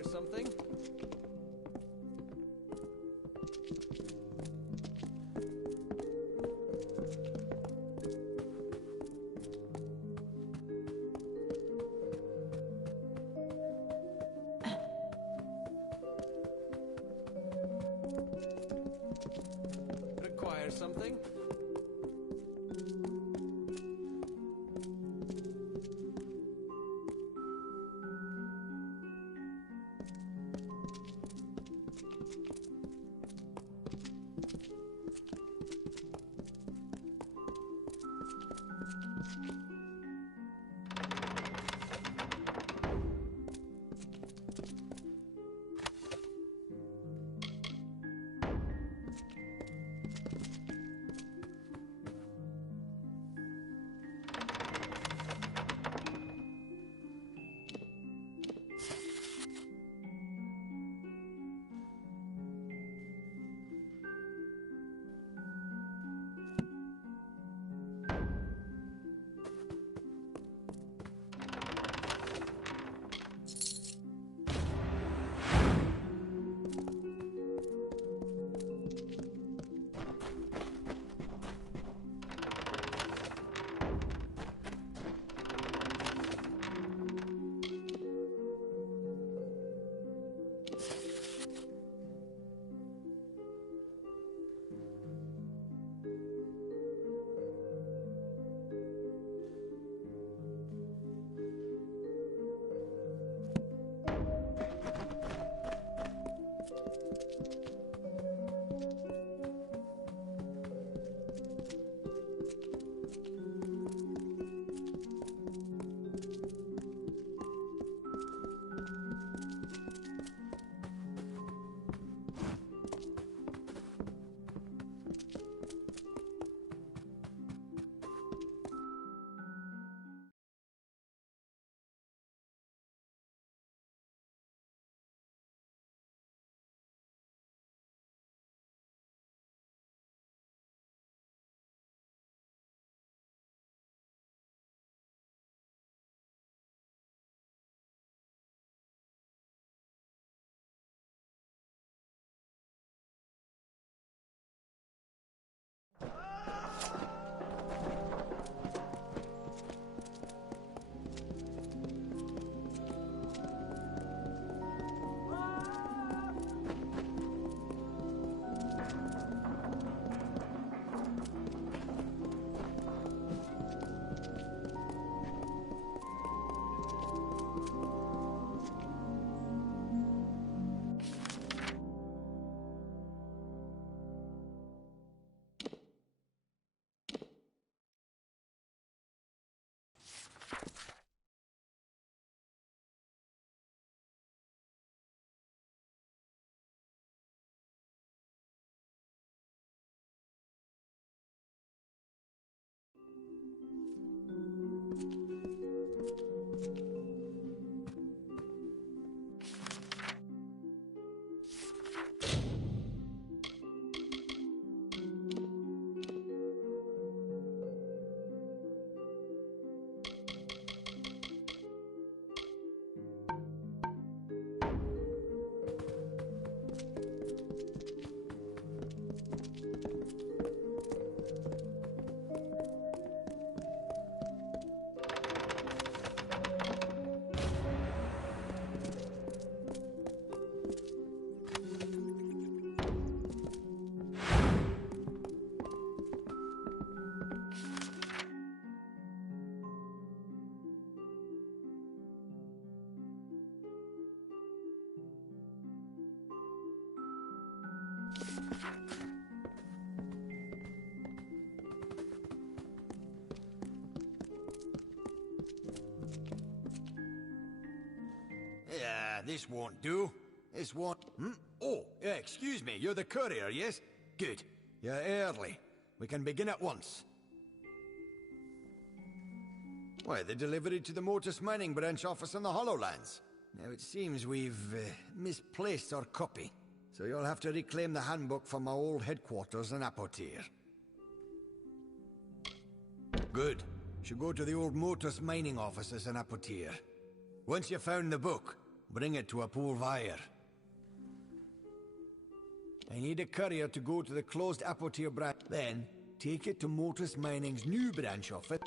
Something? Require something? Yeah, this won't do. This won't... Oh, excuse me, you're the courier, yes? Good. You're early. We can begin at once. Why, the delivery to the Motus Mining branch office in the Hollowlands. Now, it seems we've misplaced our copy, so you'll have to reclaim the handbook from our old headquarters in Apoyar. Good. Should go to the old Motus Mining offices in Apoyar. Once you've found the book, bring it to a Pulsa. I need a courier to go to the closed Apoyar branch. Then, take it to Motus Mining's new branch office.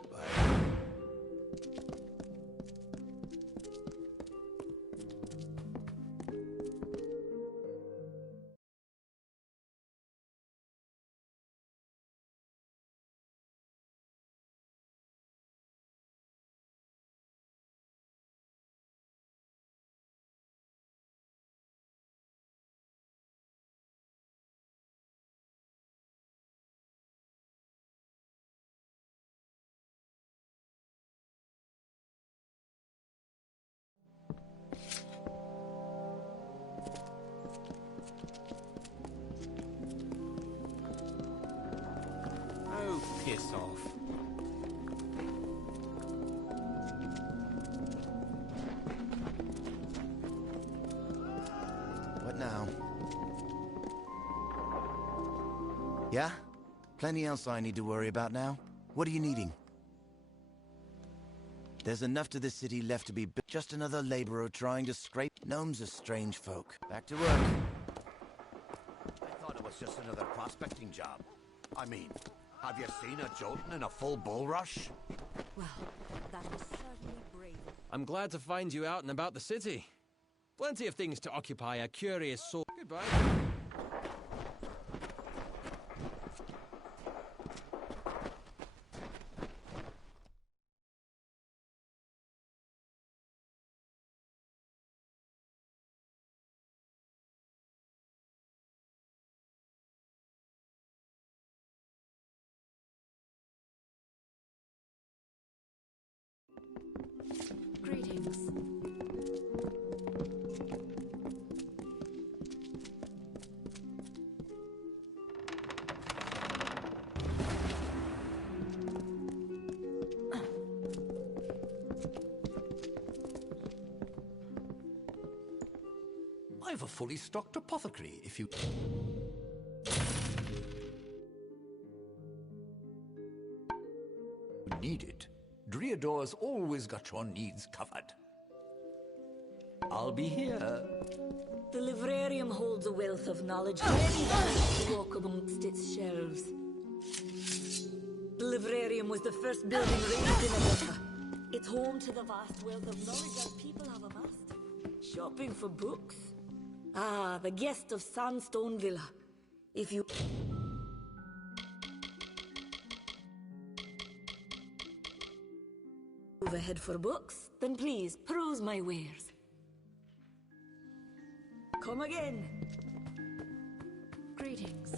Oh, piss off. What now? Yeah? Plenty else I need to worry about now. What are you needing? There's enough to the city left to be just another laborer trying to scrape. Gnomes are strange folk. Back to work. I thought it was just another prospecting job. I mean, have you seen a Jotun in a full bull rush? Well, that was certainly brave. I'm glad to find you out and about the city. Plenty of things to occupy a curious soul. Goodbye. Greetings. I've a fully stocked apothecary, if you... need it. Driador's always got your needs covered. I'll be here. The librarium holds a wealth of knowledge ready to walk amongst its shelves. The librarium was the first building raised in America. It's home to the vast wealth of knowledge our people have amassed. Shopping for books? Ah, the guest of Sandstone Villa. If you... move ahead for books, then please peruse my wares. Come again. Greetings.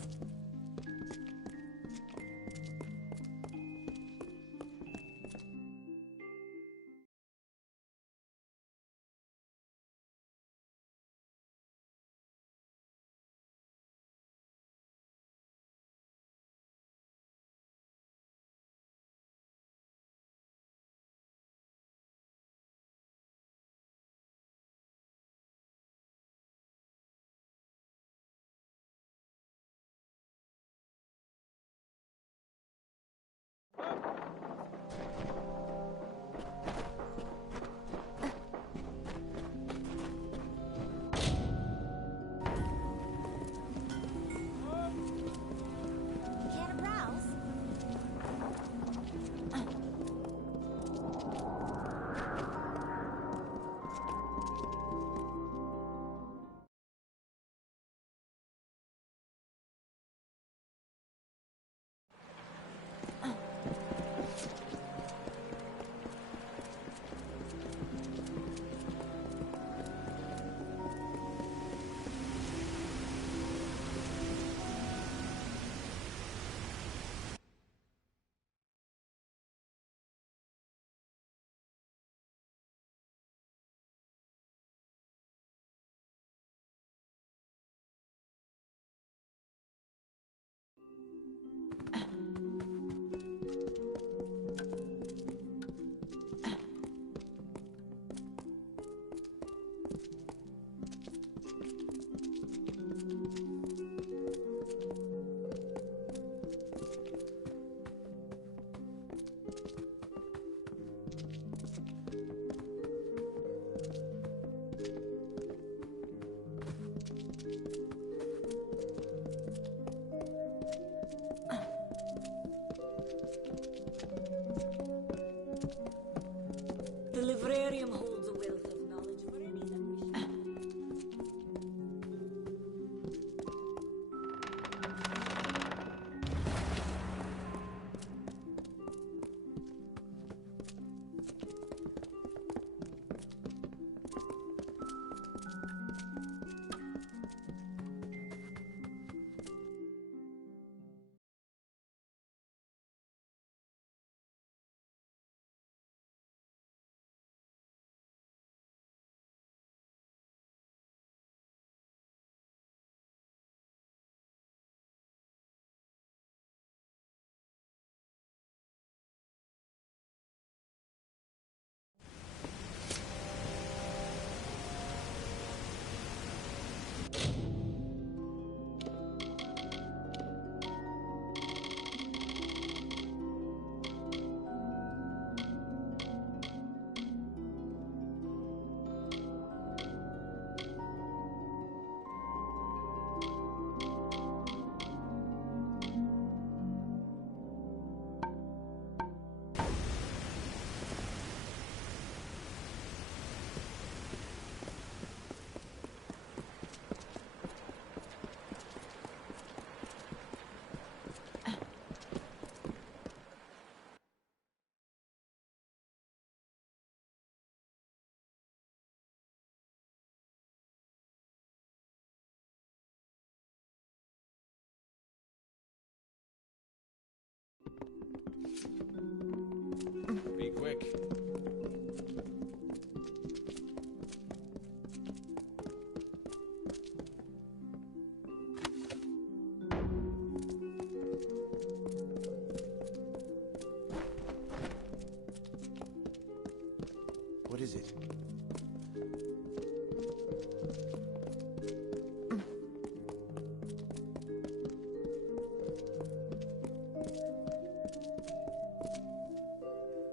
What is it?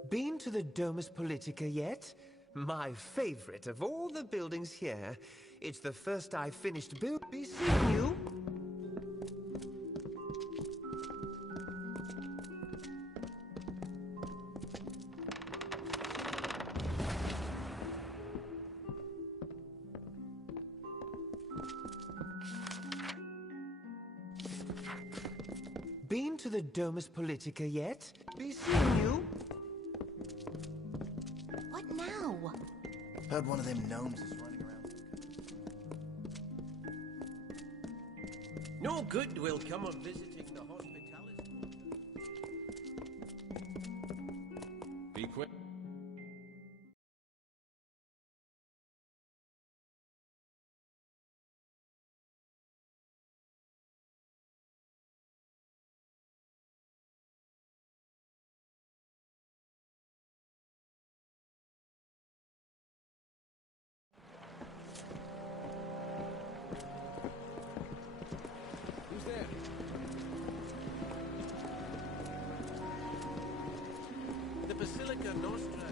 Been to the Domus Politica yet? My favorite of all the buildings here. It's the first I finished building. Be seeing you. Been to the Domus Politica yet? Be seeing you. What now? Heard one of them gnomes is running around. No good will come of visiting the hospitality. Be quick. The Basilica Nostra.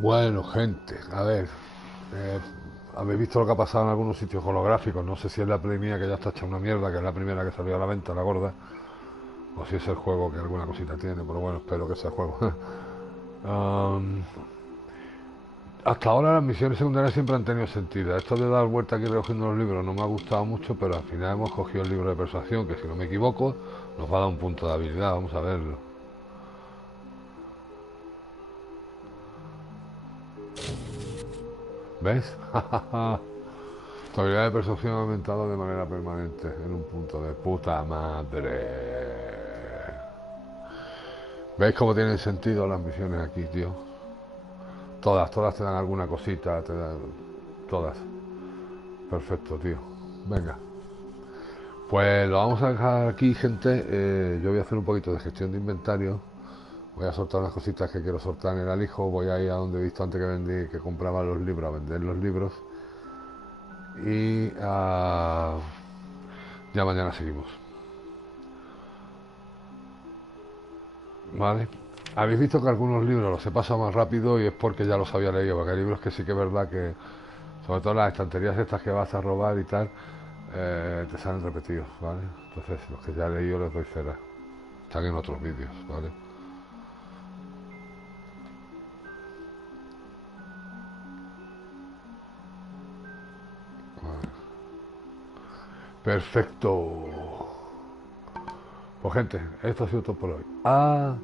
Bueno, gente, a ver, habéis visto lo que ha pasado en algunos sitios holográficos. No sé si es la Play mía que ya está hecha una mierda, que es la primera que salió a la venta, la gorda, o si es el juego que alguna cosita tiene, pero bueno, espero que sea el juego. Hasta ahora las misiones secundarias siempre han tenido sentido. Esto de dar vuelta aquí recogiendo los libros no me ha gustado mucho, pero al final hemos cogido el libro de persuasión, que si no me equivoco nos va a dar un punto de habilidad. Vamos a verlo. ¿Ves? Tu habilidad de persuasión ha aumentado de manera permanente en un punto de puta madre. ¿Veis cómo tienen sentido las misiones aquí, tío? Todas te dan alguna cosita, te dan todas. Perfecto, tío. Venga. Pues lo vamos a dejar aquí, gente. Yo voy a hacer un poquito de gestión de inventario. Voy a soltar unas cositas que quiero soltar en el alijo. Voy a ir a donde he visto antes que compraba los libros, a vender los libros. Y ya mañana seguimos. Vale. Habéis visto que algunos libros los he pasado más rápido y es porque ya los había leído. Porque hay libros que sí que es verdad que, sobre todo las estanterías estas que vas a robar y tal, te salen repetidos, ¿vale? Entonces los que ya he leído les doy cera. Están en otros vídeos, ¿vale? Perfecto. Pues gente, esto ha sido todo por hoy. Adiós.